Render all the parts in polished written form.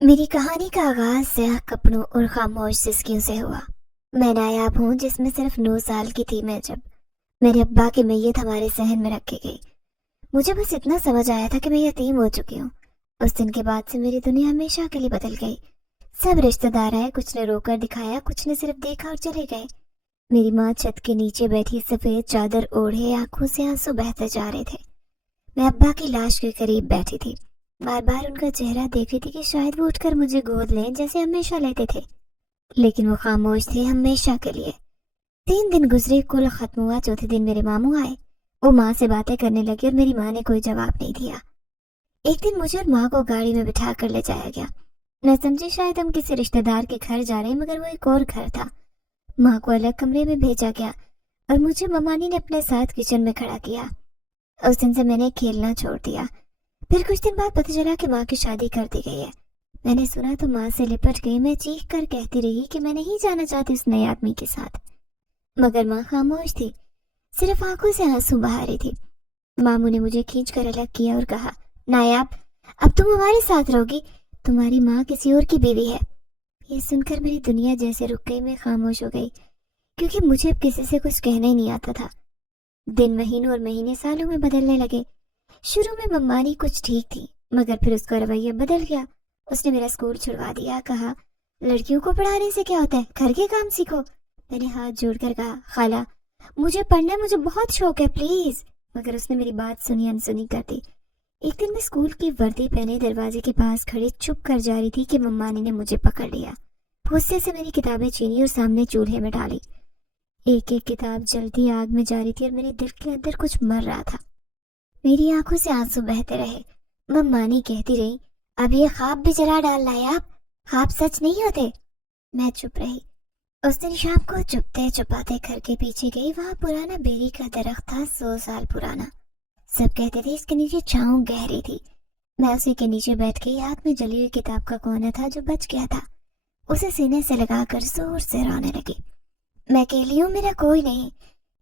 मेरी कहानी का आगाज स्याह कपड़ों और खामोश सिसकियों से हुआ। मैं नायाब हूँ जिसमें सिर्फ 9 साल की थी मैं जब मेरे अब्बा की मैयत हमारे सहन में रखी गई। मुझे बस इतना समझ आया था कि मैं यतीम हो चुकी हूँ। उस दिन के बाद से मेरी दुनिया हमेशा के लिए बदल गई। सब रिश्तेदार आए, कुछ ने रोकर दिखाया, कुछ ने सिर्फ देखा और चले गए। मेरी माँ छत के नीचे बैठी सफेद चादर ओढ़े आंखों से आंसू बहते जा रहे थे। मैं अब्बा की लाश के करीब बैठी थी, बार बार उनका चेहरा देख रही थी कि शायद वो उठकर मुझे गोद लें जैसे हमेशा लेते थे। लेकिन वो खामोश थे हमेशा के लिए। 3 दिन गुजरे, कुल खत्म हुआ। चौथे दिन मेरे मामू आए। वो माँ से बातें करने लगे और मेरी माँ ने कोई जवाब नहीं दिया। एक दिन मुझे और माँ को गाड़ी में बिठा कर ले जाया गया। मैं समझी शायद हम किसी रिश्तेदार के घर जा रहे हैं, मगर वो एक और घर था। माँ को अलग कमरे में भेजा गया और मुझे ममानी ने अपने साथ किचन में खड़ा किया। उस दिन से मैंने खेलना छोड़ दिया। फिर कुछ दिन बाद पता चला कि माँ की शादी कर दी गई है। मैंने सुना तो माँ से लिपट गई। मैं चीख कर कहती रही कि मैं नहीं जाना चाहती उस नए आदमी के साथ, मगर माँ खामोश थी, सिर्फ आंखों से आंसू बहा रही थी। मामू ने मुझे खींच कर अलग किया और कहा, नायाब, अब तुम हमारे साथ रहोगी। तुम्हारी माँ किसी और की बीवी है। ये सुनकर मेरी दुनिया जैसे रुक गई। मैं खामोश हो गई क्योंकि मुझे अब किसी से कुछ कहना ही नहीं आता था। दिन महीनों और महीने सालों में बदलने लगे। शुरू में मम्मानी कुछ ठीक थी, मगर फिर उसका रवैया बदल गया। उसने मेरा स्कूल छुड़वा दिया। कहा, लड़कियों को पढ़ाने से क्या होता है, घर के काम सीखो। मैंने हाथ जोड़कर कहा, खाला, मुझे पढ़ना है, मुझे बहुत शौक है, प्लीज। मगर उसने मेरी बात सुनी अनसुनी कर दी। एक दिन मैं स्कूल की वर्दी पहने दरवाजे के पास खड़ी चुप कर जा रही थी कि मम्मानी ने मुझे पकड़ लिया। गुस्से से मेरी किताबें छीनी और सामने चूल्हे में डाली। एक एक किताब जलती आग में जा रही थी और मेरे दिल के अंदर कुछ मर रहा था। मेरी आंखों से आंसू बहते रहे। मम्मानी कहती रही, अब ये ख्वाब भी जला डालना है आप, ख्वाब सच नहीं होते। मैं चुप रही। उस दिन शाम को चुपते चुपाते घर के पीछे गई। वहां पुराना बेरी का दरख्त था, 100 साल पुराना। सब कहते थे इसके नीचे छांव गहरी थी। मैं उसी के नीचे बैठ गई। हाथ में जली हुई किताब का कोना था जो बच गया था, उसे सीने से लगाकर जोर से रोने लगी। मैं अकेली हूँ, मेरा कोई नहीं,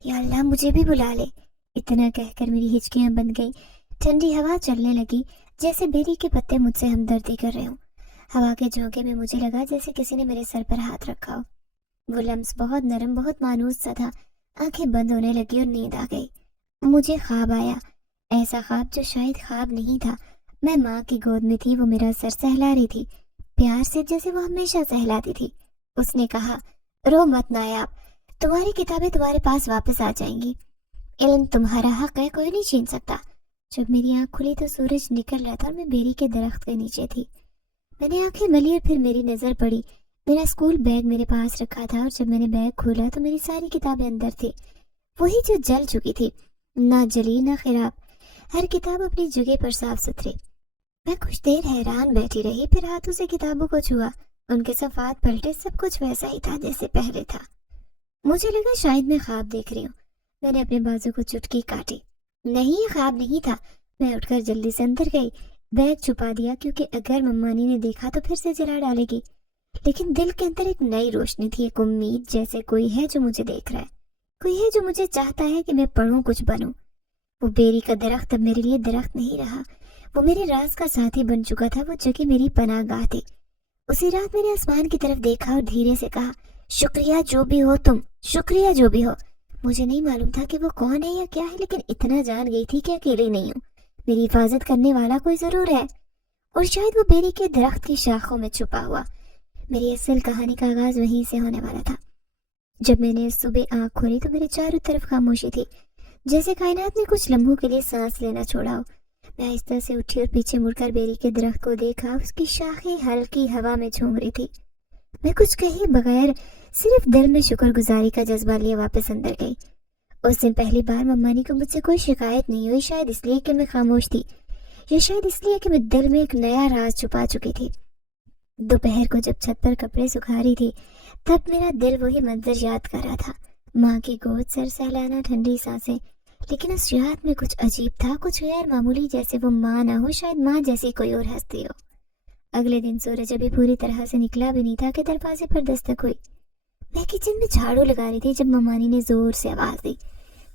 या अल्लाह मुझे भी बुला ले। इतना कहकर मेरी हिचकियां बंद गई। ठंडी हवा चलने लगी, जैसे बेरी के पत्ते मुझसे हमदर्दी कर रहे हों। हवा के झोंके में मुझे लगा जैसे किसी ने मेरे सर पर हाथ रखा हो। वो लम्स बहुत नरम, बहुत मानूस सा था। आंखें बंद होने लगी और नींद आ गई। मुझे ख्वाब आया, ऐसा ख्वाब जो शायद ख्वाब नहीं था। मैं माँ की गोद में थी, वो मेरा सर सहला रही थी, प्यार से, जैसे वो हमेशा सहलाती थी। उसने कहा, रो मत नायाब, तुम्हारी किताबें तुम्हारे पास वापस आ जाएंगी। इल्म तुम्हारा हक है, कोई नहीं छीन सकता। जब मेरी आंख खुली तो सूरज निकल रहा था और मैं बेरी के दरख्त के नीचे थी। मैंने आंखें मली और फिर मेरी नजर पड़ी। मेरा स्कूल बैग मेरे पास रखा था और जब मैंने बैग खोला तो मेरी सारी किताबें अंदर थी, वही जो जल चुकी थी, ना जली ना खराब, हर किताब अपनी जगह पर साफ सुथरी। मैं कुछ देर हैरान बैठी रही, फिर हाथों से किताबों को छुआ। उनके सफ़ात पलटे, सब कुछ वैसा ही था जैसे पहले था। मुझे लगा शायद मैं ख्वाब देख रही हूँ। मैंने अपने बाजू को चुटकी काटी। नहीं, ये ख्वाब नहीं था। मैं उठकर जल्दी से अंदर गई, बैग छुपा दिया क्योंकि अगर मम्मानी ने देखा तो फिर से जला डालेगी। लेकिन दिल के अंदर एक नई रोशनी थी, एक उम्मीद, जैसे कोई है जो मुझे देख रहा है, कोई है जो मुझे चाहता है कि मैं पढ़ूं, कुछ बनूं। वो बेरी का दरख्त अब मेरे लिए दरख्त नहीं रहा, वो मेरे राज का साथी बन चुका था। वो जगह मेरी पनाहगाह थी। उसी रात मैंने आसमान की तरफ देखा और धीरे से कहा, शुक्रिया जो भी हो तुम, शुक्रिया जो भी हो। मुझे नहीं मालूम था कि वो कौन है या क्या है, लेकिन इतना जान गई थी कि अकेली नहीं हूँ, मेरी हिफाजत करने वाला कोई जरूर है। और शायद वो बेरी के दरख्त की शाखों में छुपा हुआ। मेरी असल कहानी का आगाज वहीं से होने वाला था। जब मैंने सुबह आंख खोली तो मेरे चारों तरफ खामोशी थी, जैसे कायनात ने कुछ लम्हों के लिए सांस लेना छोड़ा हो। मैं आहिस्ता से उठी और पीछे मुड़कर बेरी के दरख्त को देखा। उसकी शाखें हल्की हवा में झूम रही थी। मैं कुछ कहे बगैर सिर्फ दिल में शुक्रगुजारी का जज्बा लिए वापस अंदर गई। उस दिन पहली बार मम्मानी को मुझसे कोई शिकायत नहीं हुई, शायद इसलिए कि मैं खामोश थी, या शायद इसलिए कि मैं दिल में एक नया राज छुपा चुकी थी। दोपहर को जब छत पर कपड़े सुखा रही थी तब मेरा दिल वही मंजर याद कर रहा था, माँ की गोद, सर सहलाना, ठंडी सांसें। लेकिन उस याद में कुछ अजीब था, कुछ गैर मामूली, जैसे वो माँ ना हो, शायद माँ जैसी कोई और हस्ती हो। अगले दिन सूरज अभी पूरी तरह से निकला भी नहीं था कि दरवाजे पर दस्तक हुई। मैं किचन में झाड़ू लगा रही थी जब मम्मानी ने जोर से आवाज दी,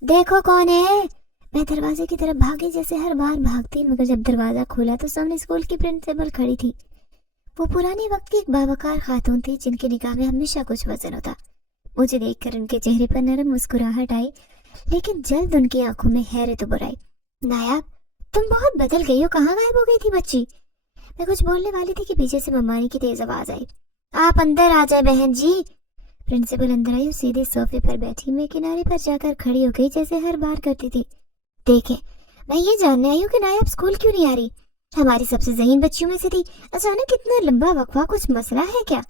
देखो कौन है। मैं दरवाजे की तरफ भागी जैसे हर बार भागती, मगर जब दरवाजा खोला तो सामने स्कूल की प्रिंसिपल खड़ी थी। वो पुराने वक्त की एक बावकार खातून थी जिनकी निगाह में हमेशा कुछ वजन होता। मुझे देखकर उनके चेहरे पर नरम मुस्कुराहट आई, लेकिन जल्द उनकी आंखों में हैरत उभर आई। नायाब, तुम बहुत बदल गई हो, कहाँ गायब हो गई थी बच्ची? मैं कुछ बोलने वाली थी कि पीछे से मम्मानी की तेज आवाज आई, आप अंदर आ जाए बहन जी। प्रिंसिपल अंदर आई और सीधे सोफे पर बैठी मैं किनारे पर जाकर खड़ी हो गई जैसे हर बार करती थी। देखे, मैं ये जानने आई हूँ कि नायाब स्कूल क्यों नहीं आ रही? हमारी सबसे ज़हीन बच्चियों में से थी, अचानक इतना लंबा वक्फा, कुछ मसला है क्या?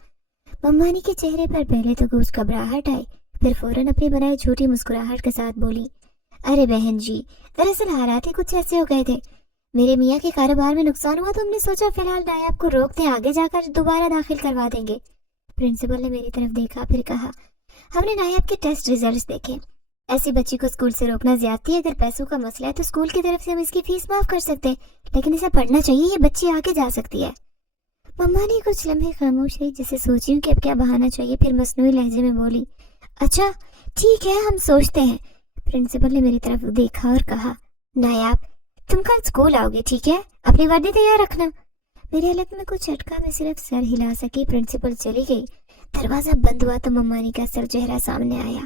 मम्मानी के चेहरे पर पहले तो कुछ घबराहट आई, फिर फौरन अपनी बनाई छोटी मुस्कुराहट के साथ बोली, अरे बहन जी, दरअसल हालात ही कुछ ऐसे हो गए थे। मेरे मियाँ के कारोबार में नुकसान हुआ तो हमने सोचा फिलहाल नायाब को रोक दें, आगे जाकर दोबारा दाखिल करवा देंगे। प्रिंसिपल ने मेरी तरफ देखा, फिर कहा, हमने नायाब के टेस्ट रिजल्ट्स देखे। ऐसी बच्ची को स्कूल से रोकना ज्यादती है। अगर पैसों का मसला है तो स्कूल की तरफ से हम इसकी फीस माफ कर सकते हैं, लेकिन इसे पढ़ना चाहिए, ये बच्ची आगे जा सकती है। मम्मा ने कुछ लम्हे खामोश रही, जिसे सोची हूँ कि अब क्या बहाना चाहिए, फिर मसनूई लहजे में बोली, अच्छा ठीक है, हम सोचते हैं। प्रिंसिपल ने मेरी तरफ देखा और कहा, नायाब, तुम कल स्कूल आओगे, ठीक है? अपनी वर्दी तैयार रखना। मेरे हलक में कुछ झटका, मैं सिर्फ सर हिला सकी। प्रिंसिपल चली गई। दरवाजा बंद हुआ तो मम्मानी का सर चेहरा सामने आया।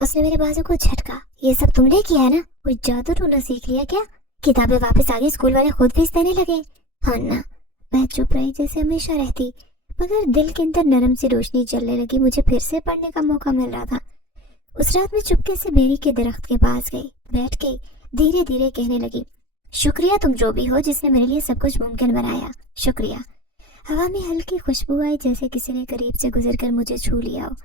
उसने मेरे बाजू को झटका, ये सब तुमने किया है ना? कोई जादू टूना सीख लिया क्या? किताबें वापस आ गई, स्कूल वाले खुद फीस देने लगे? हाँ ना। मैं चुप रही जैसे हमेशा रहती, मगर दिल के अंदर नरम सी रोशनी जलने लगी। मुझे फिर से पढ़ने का मौका मिल रहा था। उस रात में चुपके से बेरी के दरख्त के पास गई, बैठ गई, धीरे धीरे कहने लगी, शुक्रिया तुम जो भी हो जिसने मेरे लिए सब कुछ मुमकिन बनाया, शुक्रिया। हवा में हल्की खुशबू आई, जैसे किसी ने करीब से गुजरकर मुझे छू लिया हो।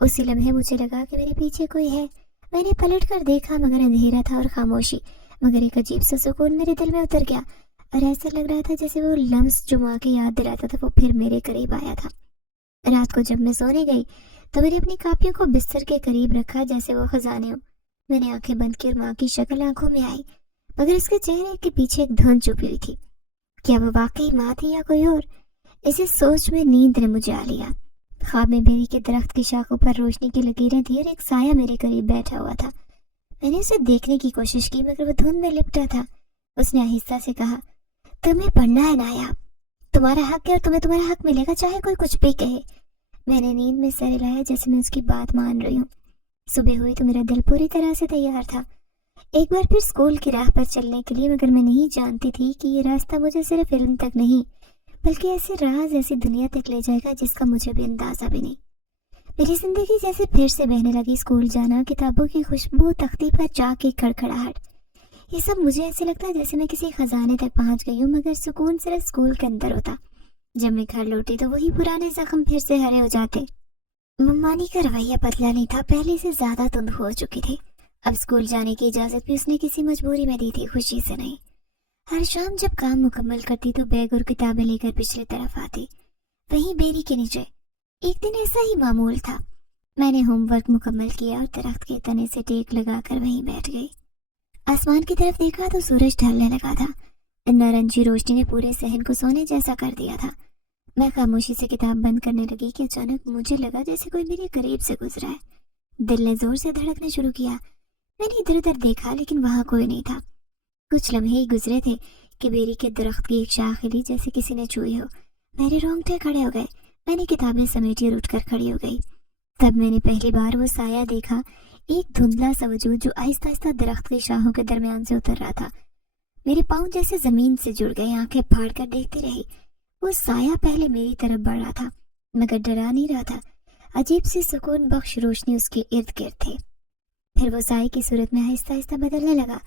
उसी लम्हे मुझे लगा कि मेरे पीछे कोई है। मैंने पलट कर देखा, मगर अंधेरा था और खामोशी, मगर एक अजीब सा सुकून मेरे दिल में उतर गया और ऐसा लग रहा था जैसे वो लम्स जो माँ की याद दिलाता था वो फिर मेरे करीब आया था। रात को जब मैं सोने गई तो मैंने अपनी कापियों को बिस्तर के करीब रखा जैसे वो खजाने हो। मैंने आंखें बंद की और माँ की शक्ल आंखों में आई, मगर उसके चेहरे के पीछे एक धुंध छुपी हुई थी। क्या वो वाकई माँ थी या कोई और? इसी सोच में नींद ने मुझे आ लिया। ख्वाब में बेरी के दरख्त की शाखों पर रोशनी की लकीरें थी और एक साया मेरे करीब बैठा हुआ था। मैंने उसे देखने की कोशिश की, मगर वो धुंध में लिपटा था। उसने आहिस्ता से कहा, तुम्हें पढ़ना है नायाब, तुम्हारा हक है और तुम्हें तुम्हारा हक मिलेगा, चाहे कोई कुछ भी कहे। मैंने नींद में सर हिलाया जैसे मैं उसकी बात मान रही हूँ। सुबह हुई तो मेरा दिल पूरी तरह से तैयार था एक बार फिर स्कूल की राह पर चलने के लिए, मगर मैं नहीं जानती थी कि ये रास्ता मुझे सिर्फ इल्म तक नहीं, बल्कि ऐसे राज, ऐसी दुनिया तक ले जाएगा जिसका मुझे भी अंदाजा भी नहीं। मेरी जिंदगी जैसे फिर से बहने लगी। स्कूल जाना, किताबों की खुशबू, तख्ती पर चाक की खड़खड़ाहट, ये सब मुझे ऐसे लगता है जैसे मैं किसी खजाने तक पहुंच गई हूँ, मगर सुकून सिर्फ स्कूल के अंदर होता। जब मैं घर लौटी तो वही पुराने जख्म फिर से हरे हो जाते। मम्मानी का रवैया बदला नहीं था, पहले से ज्यादा धुंध हो चुकी थी। अब स्कूल जाने की इजाजत भी उसने किसी मजबूरी में दी थी, खुशी से नहीं। हर शाम जब काम मुकम्मल करती तो बैग और किताबें लेकर पिछली तरफ आती, वहीं बेरी के नीचे। एक दिन ऐसा ही मामूल था। मैंने होमवर्क मुकम्मल किया और दरख्त के तने से टेक लगाकर वहीं बैठ गई। आसमान की तरफ देखा तो सूरज ढलने लगा था। नारंगी रोशनी ने पूरे सहन को सोने जैसा कर दिया था। मैं खामोशी से किताब बंद करने लगी कि अचानक मुझे लगा जैसे कोई मेरे करीब से गुजरा है। दिल ने जोर से धड़कना शुरू किया। मैंने इधर उधर देखा, लेकिन वहां कोई नहीं था। कुछ लम्हे ही गुजरे थे कि बेरी के दरख्त की एक शाख हिली जैसे किसी ने छुई हो। मेरे रोंगटे खड़े हो गए। मैंने किताबें समेटी और उठकर खड़ी हो गई। तब मैंने पहली बार वो साया देखा, एक धुंधला सा वजूद जो आहिस्ता आहिस्ता दरख्त की शाखों के दरमियान से उतर रहा था। मेरे पाँव जैसे जमीन से जुड़ गए। आंखें फाड़ कर देखती रही। वो साया पहले मेरी तरफ बढ़ रहा था, मगर डरा नहीं रहा था। अजीब सी सुकून बख्श रोशनी उसके इर्द गिर्द थे। फिर वो साये की सूरत में आहिस्ता आहिस्ता बदलने लगा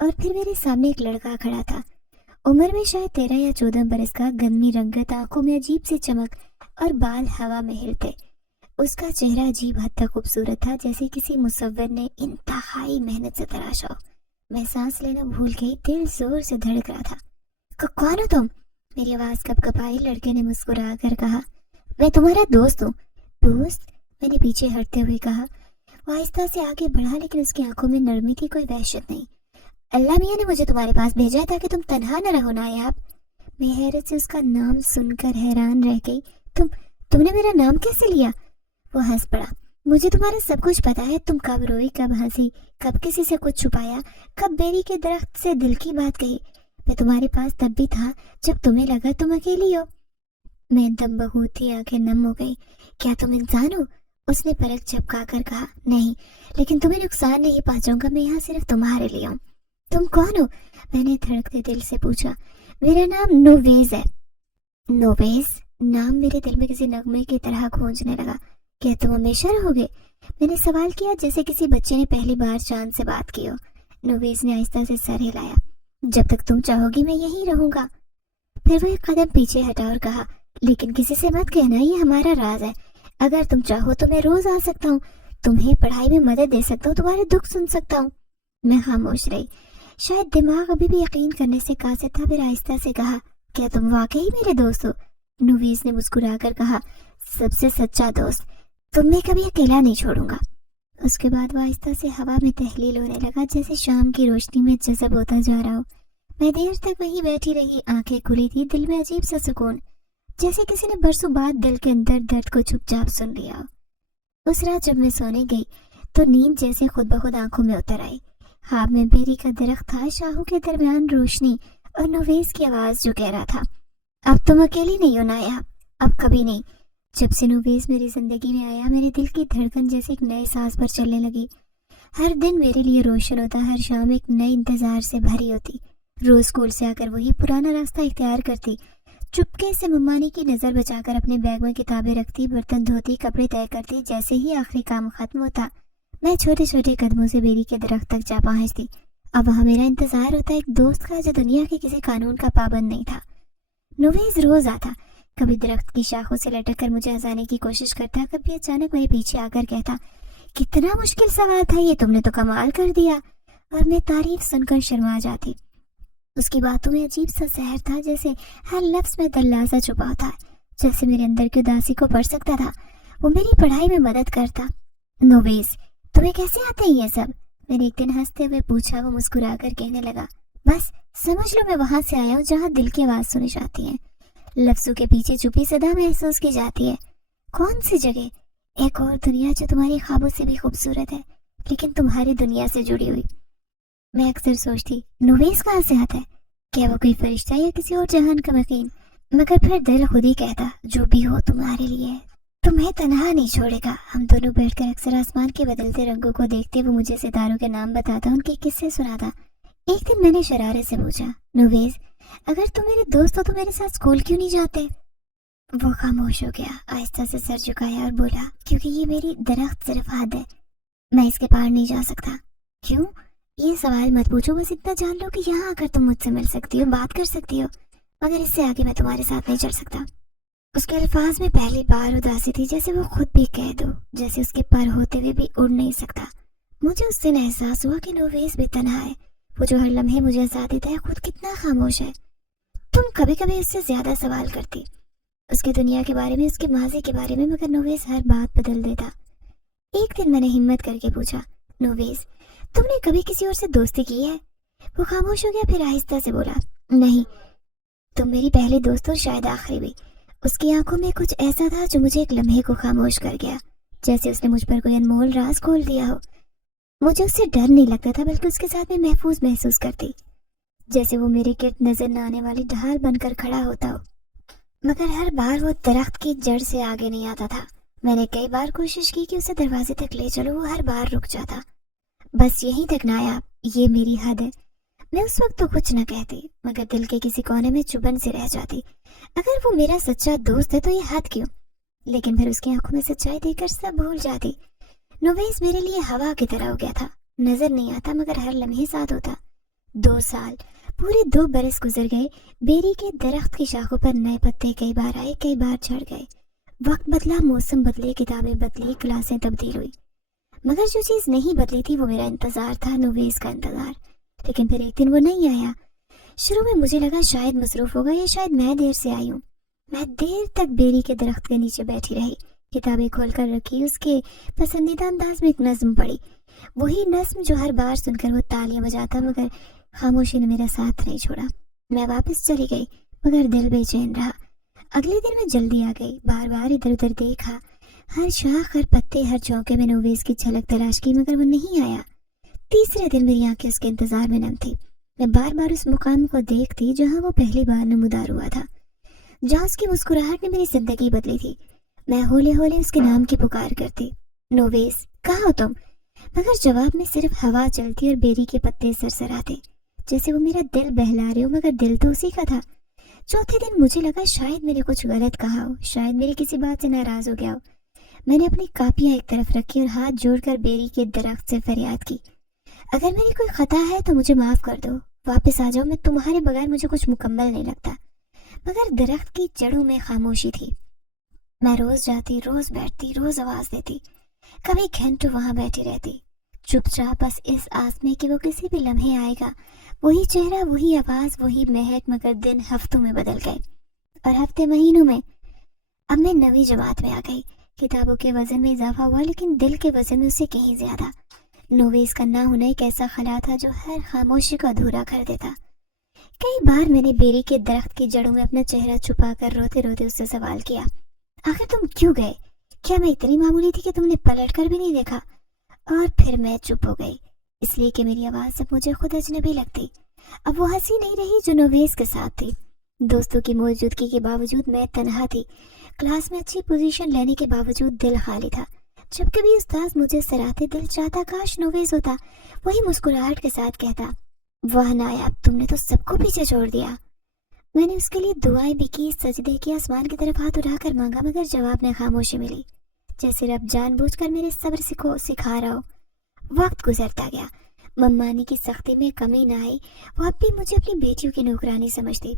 और फिर मेरे सामने एक लड़का खड़ा था। उम्र में शायद 13 या 14 बरस का, गंदी रंगत, आंखों में अजीब सी चमक और बाल हवा में हिलते। उसका चेहरा अजीब हद तक खूबसूरत था, जैसे किसी मुसव्विर ने इंतहाई मेहनत से तराशा हो। मैं सांस लेना भूल गई, दिल जोर से धड़क रहा था। कौन हो तुम? मेरी आवाज कपकपाई। लड़के ने मुस्कुरा कर कहा, मैं तुम्हारा दोस्त हूँ। दोस्त? मैंने पीछे हटते हुए कहा। वो आहिस्ता से आगे बढ़ा, लेकिन उसकी आंखों में नरमी थी, कोई वहशत नहीं। अल्लाह मियाँ ने मुझे तुम्हारे पास भेजा है ताकि तुम तन्हा न रहो नायाब। मैं हैरत से उसका नाम सुनकर हैरान रह गई। तुमने मेरा नाम कैसे लिया? वो हंस पड़ा। मुझे तुम्हारा सब कुछ पता है, तुम कब रोई, कब हंसी, कब किसी से कुछ छुपाया, कब बेरी के दरख्त से दिल की बात कही। मैं तुम्हारे पास तब भी था जब तुम्हें लगा तुम अकेली हो। मैं दम बहूती आंखें नम हो गई। क्या तुम इंसान हो? उसने पलक झपका कर कहा। नहीं, लेकिन तुम्हें नुकसान नहीं पहुंचाऊंगा, मैं यहाँ सिर्फ तुम्हारे लिए हूँ। तुम कौन हो? मैंने धड़कते दिल से पूछा। मेरा नाम नोवेज है। नोवेज? नाम मेरे दिल में किसी नगमे की तरह गूंजने लगा। क्या तुम हमेशा रहोगे? मैंने सवाल किया जैसे किसी बच्चे ने पहली बार चांद से बात की हो। नोवेज ने आहिस्ता से सर हिलाया। जब तक तुम चाहोगी मैं यहीं रहूंगा। फिर वो एक कदम पीछे हटा और कहा, लेकिन किसी से मत कहना, ये हमारा राज है। अगर तुम चाहो तो मैं रोज आ सकता हूँ, तुम्हें पढ़ाई में मदद दे सकता हूँ, तुम्हारे दुख सुन सकता हूँ। मैं खामोश रही। शायद दिमाग अभी भी यकीन करने से कासिर था। फिर आहिस्ता से कहा, क्या तुम वाकई मेरे दोस्त हो? नोवेज ने मुस्कुराकर कहा, सबसे सच्चा दोस्त। तुम्हें कभी अकेला नहीं छोड़ूंगा। उसके बाद वो आहिस्ता से हवा में तहलील होने लगा, जैसे शाम की रोशनी में जज़ब होता जा रहा हो। मैं देर तक वहीं बैठी रही, आंखें खुली थी, दिल में अजीब सा सुकून, जैसे किसी ने बरसों बाद दिल के अंदर दर्द को चुपचाप सुन लिया हो। उस रात जब मैं सोने गई तो नींद जैसे खुद ब खुद आंखों में उतर आई। ख्वाब में बेरी का दरख्त था, शाहों के दरमियान रोशनी और नोवेज की आवाज जो कह रहा था, अब तुम अकेली नहीं हो नायाब, अब कभी नहीं। जब से नोवेज मेरी जिंदगी में आया, मेरे दिल की धड़कन जैसे एक नए सांस पर चलने लगी। हर दिन मेरे लिए रोशन होता, हर शाम एक नए इंतजार से भरी होती। रोज स्कूल से आकर वही पुराना रास्ता इख्तियार करती, चुपके से मम्मानी की नजर बचाकर अपने बैग में किताबें रखती, बर्तन धोती, कपड़े तय करती। जैसे ही आखिरी काम खत्म होता, मैं छोटे छोटे कदमों से बेरी के दरख्त तक जा पहुंचती। अब वहां मेरा इंतजार होता एक दोस्त का जो दुनिया के किसी कानून का पाबंद नहीं था। नोवेज रोज आता, कभी दरख्त की शाखों से लटक कर मुझे हंसाने की कोशिश करता, कभी अचानक मेरे पीछे आकर कहता, कितना मुश्किल सवाल था ये, तुमने तो कमाल कर दिया। और मैं तारीफ सुनकर शर्मा जाती। उसकी बातों में अजीब सा सहर था, जैसे हर लफ्ज में दल्लासा छुपा होता है, जैसे मेरे अंदर की उदासी को पढ़ सकता था। वो मेरी पढ़ाई में मदद करता। नोवेज, तुम्हें कैसे आते हैं ये सब? मैंने एक दिन हंसते हुए पूछा। वो मुस्कुरा कर कहने लगा, बस समझ लो मैं वहां से आया हूँ जहाँ दिल की आवाज सुनी जाती है, लफ्जों के पीछे छुपी सदा महसूस की जाती है। कौन सी जगह? एक और दुनिया जो तुम्हारी ख्वाबों से भी खूबसूरत है, लेकिन तुम्हारी दुनिया से जुड़ी हुई। मैं अक्सर सोचती, नोवेज कहाँ से आता है? क्या वो कोई फरिश्ता या किसी और जहान का मकीन? मगर फिर दिल खुद ही कहता, जो भी हो तुम्हारे लिए है, तुम्हें तनहा नहीं छोड़ेगा। हम दोनों बैठकर अक्सर आसमान के बदलते रंगों को देखते। वो मुझे सितारों के नाम बताता, उनके किस्से सुनाता। एक दिन मैंने शरारत से पूछा, नोवेज, अगर तुम मेरे दोस्त हो तो मेरे साथ स्कूल क्यों नहीं जाते? वो खामोश हो गया, आहिस्ता से सर झुकाया और बोला, क्योंकि ये मेरी दरख्त सिर्फ हद है, मैं इसके पार नहीं जा सकता। क्यों? ये सवाल मत पूछो, बस इतना जान लो कि यहाँ आकर तुम मुझसे मिल सकती हो, बात कर सकती हो, मगर इससे आगे मैं तुम्हारे साथ नहीं चल सकता। उसके अल्फाज में पहली बार उदासी थी, जैसे वो खुद भी कह दो, जैसे उसके पर होते हुए भी उड़ नहीं सकता। मुझे उस दिन एहसास हुआ कि नोवेज भी तन्हा है। वो जो हर लम्हे मुझे आजाद देता है, खुद कितना खामोश है। तुम कभी कभी उससे ज्यादा सवाल करती, उसकी दुनिया के बारे में, उसके माजी के बारे में, मगर नोवेज हर बात बदल देता। एक दिन मैंने हिम्मत करके पूछा, नोवेज, तुमने कभी किसी और से दोस्ती की है? वो खामोश हो गया, फिर आहिस्ता से बोला, नहीं, तुम मेरी पहली दोस्त हो, शायद आखिरी भी। उसकी आंखों में कुछ ऐसा था जो मुझे एक लम्हे को खामोश कर गया, जैसे उसने मुझ पर कोई अनमोल राज खोल दिया हो। मुझे उससे डर नहीं लगता था, बल्कि उसके साथ मैं महफूज महसूस करती, जैसे वो मेरे गिर्द नजर न आने वाली ढाल बनकर खड़ा होता हो। मगर हर बार वो दरख्त की जड़ से आगे नहीं आता था। मैंने कई बार कोशिश की कि उसे दरवाजे तक ले चलो, वो हर बार रुक जाता। बस यहीं तक नायाब, ये मेरी हद है। मैं उस वक्त तो कुछ न कहती, मगर दिल के किसी कोने में चुभन से रह जाती। अगर वो मेरा सच्चा दोस्त है तो ये हद क्यों? लेकिन फिर उसकी आंखों में सच्चाई देखकर सब भूल जाती। नोवेज मेरे लिए हवा की तरह हो गया था, नजर नहीं आता मगर हर लम्हे साथ होता। 2 साल, पूरे 2 बरस गुजर गए। बेरी के दरख्त की शाखों पर नए पत्ते कई बार आए, कई बार झड़ गए। वक्त बदला, मौसम बदले, किताबें बदली, क्लासें तब्दील हुई, मगर जो चीज नहीं बदली थी वो मेरा इंतजार था, नोवेज का इंतजार। लेकिन फिर एक दिन वो नहीं आया। शुरू में मुझे लगा शायद मसरूफ होगा, या शायद मैं देर से आई हूँ। मैं देर तक बेरी के दरख्त के नीचे बैठी रही, किताबें खोलकर रखी, उसके पसंदीदा अंदाज में एक नज्म पढ़ी, वही नज्म जो हर बार सुनकर वो तालियां बजाता, मगर खामोशी ने मेरा साथ नहीं छोड़ा। मैं वापस चली गई, मगर दिल बेचैन रहा। अगले दिन मैं जल्दी आ गई, बार बार इधर उधर देखा, हर शाख, हर पत्ते, हर चौके में नोवेज की झलक तलाश की, मगर वो नहीं आया। तीसरे दिन मेरी आंखें उसके इंतजार में नम थी। मैं बार बार उस मुकाम को देखती जहां वो पहली बार नमूदार हुआ था, जहाँ उसकी मुस्कुराहट ने मेरी जिंदगी बदली थी। मैं होले होले उसके नाम की पुकार करती, नोवेस कहाँ हो तुम? मगर जवाब में सिर्फ हवा चलती और बेरी के पत्ते सरसराते, जैसे वो मेरा दिल बहला रहे हो, मगर दिल तो उसी का था। चौथे दिन मुझे लगा शायद मैंने कुछ गलत कहा हो, शायद मेरी किसी बात से नाराज हो गया हो। मैंने अपनी कापियां एक तरफ रखी और हाथ जोड़कर बेरी के दरख्त से फरियाद की, अगर मेरी कोई खता है तो मुझे माफ कर दो, वापस आ जाओ, मैं तुम्हारे बगैर मुझे कुछ मुकम्मल नहीं लगता। मगर दरख्त की जड़ों में खामोशी थी। मैं रोज जाती, रोज बैठती, रोज आवाज देती, कभी घंटों वहां बैठी रहती, चुपचाप, बस इस आस में कि वो किसी भी लम्हे आएगा। वही चेहरा, वही आवाज, वही महक। मगर दिन हफ्तों में बदल गए और हफ्ते महीनों में। अब मैं 9वीं जमात में आ गई। किताबों के वजन में इजाफा हुआ, लेकिन दिल के वजन में उससे कहीं ज्यादा। नोवेस का ना होना एक ऐसा खला था जो हर खामोशी को अधूरा कर देता। कई बार मैंने बेरी के दरख्त की जड़ों में अपना चेहरा छुपाकर रोते रोते उससे सवाल किया, आखिर तुम क्यों गए? क्या मैं इतनी मामूली थी कि तुमने पलट कर भी नहीं देखा? और फिर मैं चुप हो गई, इसलिए कि मेरी आवाज अब मुझे खुद अजनबी लगती। अब वो हंसी नहीं रही जो नोवेस के साथ थी। दोस्तों की मौजूदगी के बावजूद मैं तन्हा थी। क्लास में अच्छी पोजीशन लेने के बावजूद दिल खाली था। जब कभी उस्ताद मुझे सराहते, दिल चाहता काश नोवेस होता, वही मुस्कुराहट के साथ कहता, वाह नायाब, तुमने तो सबको पीछे छोड़ दिया। मैंने उसके लिए दुआएं भी की, सजदे किए, आसमान की तरफ हाथ उठाकर मांगा, मगर जवाब में खामोशी मिली, जैसे रब जानबूझकर मेरे सब्र को सिखा रहा हो। वक्त गुजरता गया। मम्मानी की सख्ती में कमी ना आई। वो अब भी मुझे अपनी बेटियों की नौकरानी समझती।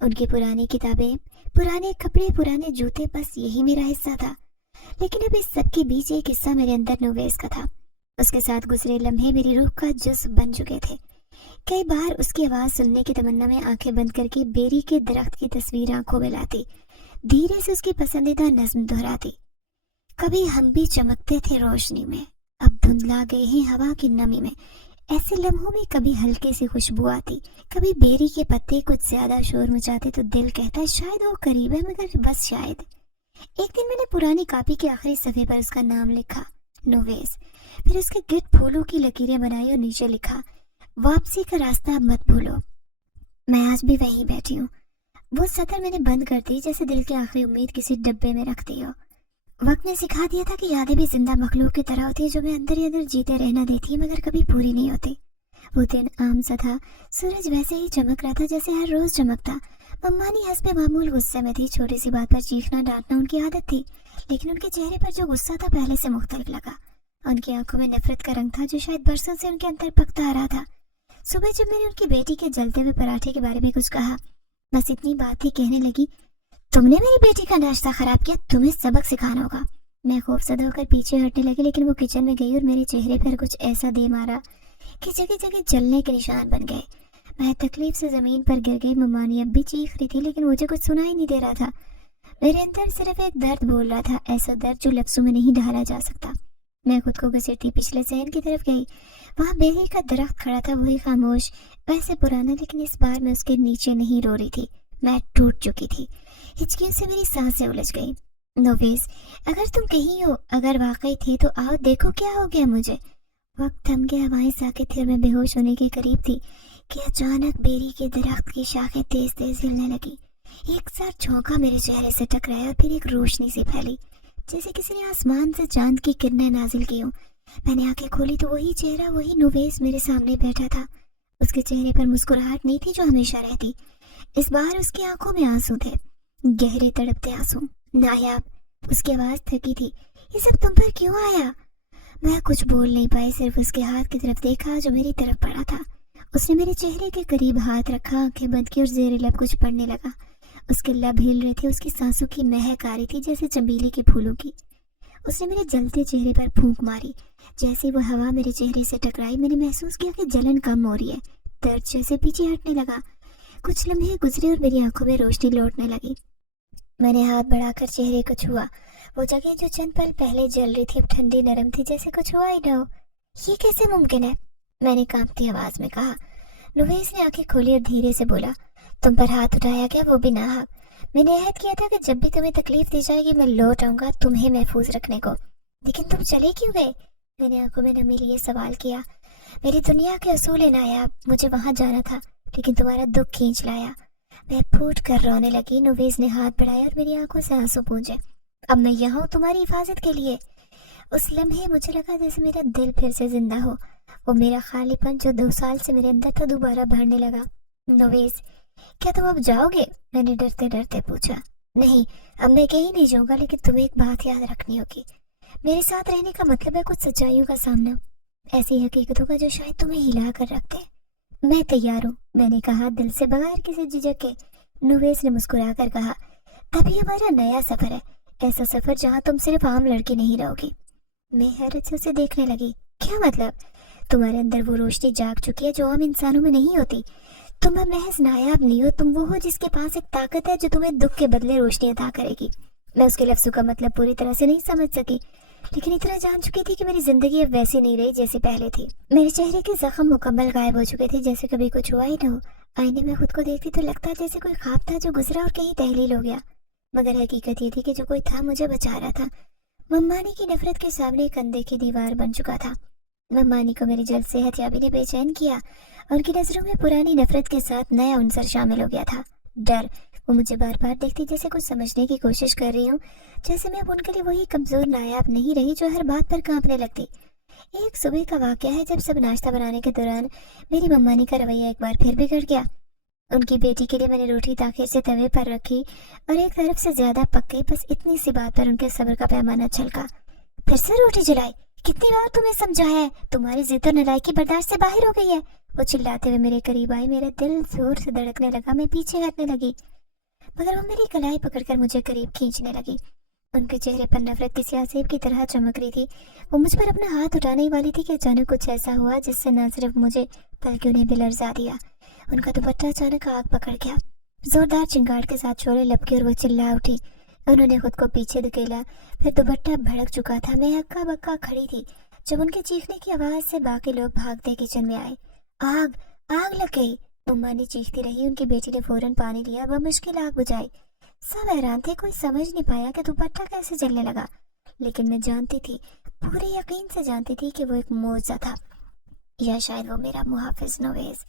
उनकी पुरानी किताबें, पुराने कपड़े, पुराने जूते, बस यही मेरा हिस्सा था। लेकिन अब इस सब के बीच एक हिस्सा मेरे अंदर नोवेस का था। उसके साथ गुजरे लम्हे मेरी रूह का जुज़्व बन चुके थे। कई बार उसकी आवाज सुनने की तमन्ना में आंखें बंद करके बेरी के दरख्त की तस्वीर आंखों में लाती, धीरे से उसकी पसंदीदा नज्म दोहराती। कभी हम भी चमकते थे रोशनी में, अब धुंधला गए हैं हवा की नमी में। ऐसे लम्हों में कभी हल्की सी खुशबू आती, कभी बेरी के पत्ते कुछ ज्यादा शोर मचाते तो दिल कहता शायद वो करीब है, मगर बस शायद। एक दिन मैंने पुरानी कॉपी के आखिरी सफ़े पर उसका नाम लिखा, नोवेस। फिर उसके गिर्द फूलों की लकीरें बनाई और नीचे लिखा, वापसी का रास्ता अब मत भूलो। मैं आज भी वहीं बैठी हूँ। वो सतर मैंने बंद कर दी, जैसे दिल की आखिरी उम्मीद किसी डब्बे में रख दी हो। वक्त ने सिखा दिया था कि यादें भी जिंदा मखलूक की तरह होती है, जो मैं अंदर ही अंदर जीते रहना देती है, मगर कभी पूरी नहीं होती। वो दिन आम सा था। सूरज वैसे ही चमक रहा था जैसे हर रोज चमकता। मम्मानी हंसबे मामूल गुस्से में थी। छोटी सी बात पर चीखना डांटना उनकी आदत थी, लेकिन उनके चेहरे पर जो गुस्सा था पहले से मुख्तलिफ लगा। उनकी आंखों में नफरत का रंग था जो शायद बरसों से उनके अंदर पकता आ रहा था। सुबह जब मैंने उनकी बेटी के जलते हुए पराठे के बारे में कुछ कहा, बस इतनी बात ही कहने लगी, तुमने मेरी बेटी का नाश्ता खराब किया, तुम्हें सबक सिखाना होगा। मैं खौफजदा होकर पीछे हटने लगी, लेकिन वो किचन में गई और मेरे चेहरे पर कुछ ऐसा दे मारा कि जगह जगह जलने के निशान बन गए। मैं तकलीफ से जमीन पर गिर गई। मम्मानी अब भी चीख रही थी, लेकिन मुझे कुछ सुनाई नहीं दे रहा था। मेरे अंदर सिर्फ एक दर्द बोल रहा था, ऐसा दर्द जो लफ्जों में नहीं ढाला जा सकता। मैं खुद को घसीटती पिछले सहन की तरफ गई। वहाँ बेरी का दरख्त खड़ा था, वही खामोश, वैसे पुराना, लेकिन इस बार मैं उसके नीचे नहीं रो रही थी, मैं टूट चुकी थी। हिचकियों से मेरी सांसें उलझ गई। नोवेस, अगर तुम कहीं हो, अगर वाकई थे तो आओ, देखो क्या हो गया मुझे। वक्त थम गया, हवाएं साकित थी और मैं बेहोश होने के करीब थी कि अचानक बेरी के दरख्त की शाखें तेज तेज हिलने लगी। एक साथ झोंका मेरे चेहरे से टकराया और फिर एक रोशनी सी फैली, जैसे किसी ने आसमान से चांद की किरणें नाजिल की हों। मैंने आंखें खोली तो वही चेहरा, वही नोवेस मेरे सामने बैठा था। उसके चेहरे पर मुस्कुराहट नहीं थी जो हमेशा रहती। इस बार उसकी आंखों में आंसू थे, गहरे तड़पते आंसू। नायाब, उसकी आवाज थकी थी, ये सब तुम पर क्यों आया? मैं कुछ बोल नहीं पाई, सिर्फ उसके हाथ की तरफ देखा जो मेरी तरफ पड़ा था। उसने मेरे चेहरे के करीब हाथ रखा, आंखें बंद की और जेर लब कुछ पढ़ने लगा। उसके लब हिल रहे थे, उसकी सांसों की महक आ रही थी जैसे चमेली के फूलों की। उसने मेरे जलते चेहरे पर फूंक मारी। जैसे वो हवा मेरे चेहरे से टकराई, मैंने महसूस किया कि जलन कम हो रही है। दर्द जैसे पीछे हटने लगा। कुछ लम्हे गुजरे और मेरी आंखों में रोशनी लौटने लगी। मैंने हाथ बढ़ाकर चेहरे को छुआ। वो जगह जो चंद पल पहले जल रही थी अब ठंडी नरम थी, जैसे कुछ हुआ ही ना हो। ये कैसे मुमकिन है? मैंने कांपती आवाज में कहा। नोवेस ने आंखें खोली और धीरे से बोला, तुम पर हाथ उठाया गया, वो भी नाहक। मैंने अहद किया था कि जब भी तुम्हें तकलीफ दी जाएगी मैं लौट आऊंगा तुम्हें महफूज रखने को। लेकिन तुम चले क्यों गए? मैंने आंखों में नमी लिए सवाल किया। मेरी दुनिया के असूल है नायाब, मुझे वहां जाना था, लेकिन तुम्हारा दुख खींच लाया। मैं फूट कर रोने लगी। नोवेस ने हाथ बढ़ाया और मेरी आंखों से आंसू पूंजे। अब मैं यहाँ हूँ तुम्हारी हिफाजत के लिए। उस लम्हे मुझे लगा जैसे मेरा दिल फिर से जिंदा हो। वो मेरा खालीपन जो 2 साल से मेरे अंदर था दोबारा भरने लगा। नोवेस, क्या तुम अब जाओगे? मैंने डरते डरते पूछा। नहीं, अब मैं कहीं नहीं जाऊंगा, लेकिन तुम्हें एक बात याद रखनी होगी। मेरे साथ रहने का मतलब है कुछ सच्चाइयों का सामना, ऐसी हकीकतों का जो शायद तुम्हें हिला कर रखते हैं। मैं तैयार हूँ, मैंने कहा दिल से बगैर किसी झिझक के। नुवेस ने मुस्कुरा कर कहा, तभी हमारा नया सफर है, ऐसा सफर जहाँ तुम सिर्फ आम लड़की नहीं रहोगी। मैं हैरत से उसे देखने लगी। क्या मतलब? तुम्हारे अंदर वो रोशनी जाग चुकी है जो आम इंसानों में नहीं होती। तुम अब महज नायाब नहीं हो, तुम वो हो जिसके पास एक ताकत है जो तुम्हें दुख के बदले रोशनी अता करेगी। मैं उसके लफ्जों का मतलब पूरी तरह से नहीं समझ सकी, लेकिन इतना जान चुकी थी कि मेरी जिंदगी अब वैसी नहीं रही जैसी पहले थी। मेरे चेहरे के जख्म मुकम्मल गायब हो चुके थे, जैसे कभी कुछ हुआ ही न हो। आईने में खुद को देखती तो लगता जैसे कोई ख्वाब था जो गुजरा और कहीं तहलील हो गया, मगर हकीकत ये थी कि जो कोई था मुझे बचा रहा था। मम्मानी की नफरत के सामने एक अनदेखी दीवार बन चुका था। मम्मानी को मेरी जल्द सेहतयाबी ने बेचैन किया। उनकी नजरों में पुरानी नफरत के साथ नया अनसर शामिल हो गया था, डर। वो मुझे बार बार देखती जैसे कुछ समझने की कोशिश कर रही हूँ, जैसे मैं अब उनके लिए वही कमजोर नायाब नहीं रही जो हर बात पर कांपने लगती। एक सुबह का वाकया है जब सब नाश्ता बनाने के दौरान मेरी मम्मानी का रवैया एक बार फिर बिगड़ गया। उनकी बेटी के लिए मैंने रोटी ताखिर से तवे पर रखी और एक तरफ से ज्यादा पक गई। बस इतनी सी बात पर उनके सब्र का पैमाना छलका। फिर से रोटी जलाई? कितनी बार तुम्हें समझाया है, तुम्हारी जिद और नालायकी बर्दाश्त से बाहर हो गई है। वो चिल्लाते हुए मेरे करीब आई। मेरा दिल जोर से धड़कने लगा। मैं पीछे हटने लगी, मगर वो मेरी कलाई पकड़कर मुझे करीब खींचने लगी। उनके चेहरे पर नफरत की स्यासेब की तरह चमक रही थी। वो मुझ पर अपना हाथ उठाने ही वाली थी कि अचानक कुछ ऐसा हुआ जिससे न सिर्फ मुझे बल्कि उन्हें भी लर्जा दिया। उनका दुपट्टा अचानक आग पकड़ गया। जोरदार चिंगाड़ के साथ शोले लपके और वो चिल्ला उठी। उन्होंने खुद को पीछे धकेला, फिर दुपट्टा भड़क चुका था। मैं हक्का बक्का खड़ी थी जब उनके चीखने की आवाज से बाकी लोग भागते किचन में आए। आग, आग लग गई, मम्मा ने चीखती रही। उनकी बेटी ने फौरन पानी लिया, बमुश्किल आग बुझाई। सब हैरान थे, कोई समझ नहीं पाया कि दुपट्टा कैसे जलने लगा, लेकिन मैं जानती थी, पूरे यकीन से जानती थी कि वो एक मौजज़ा था, या शायद वो मेरा मुहाफिज नोवेस।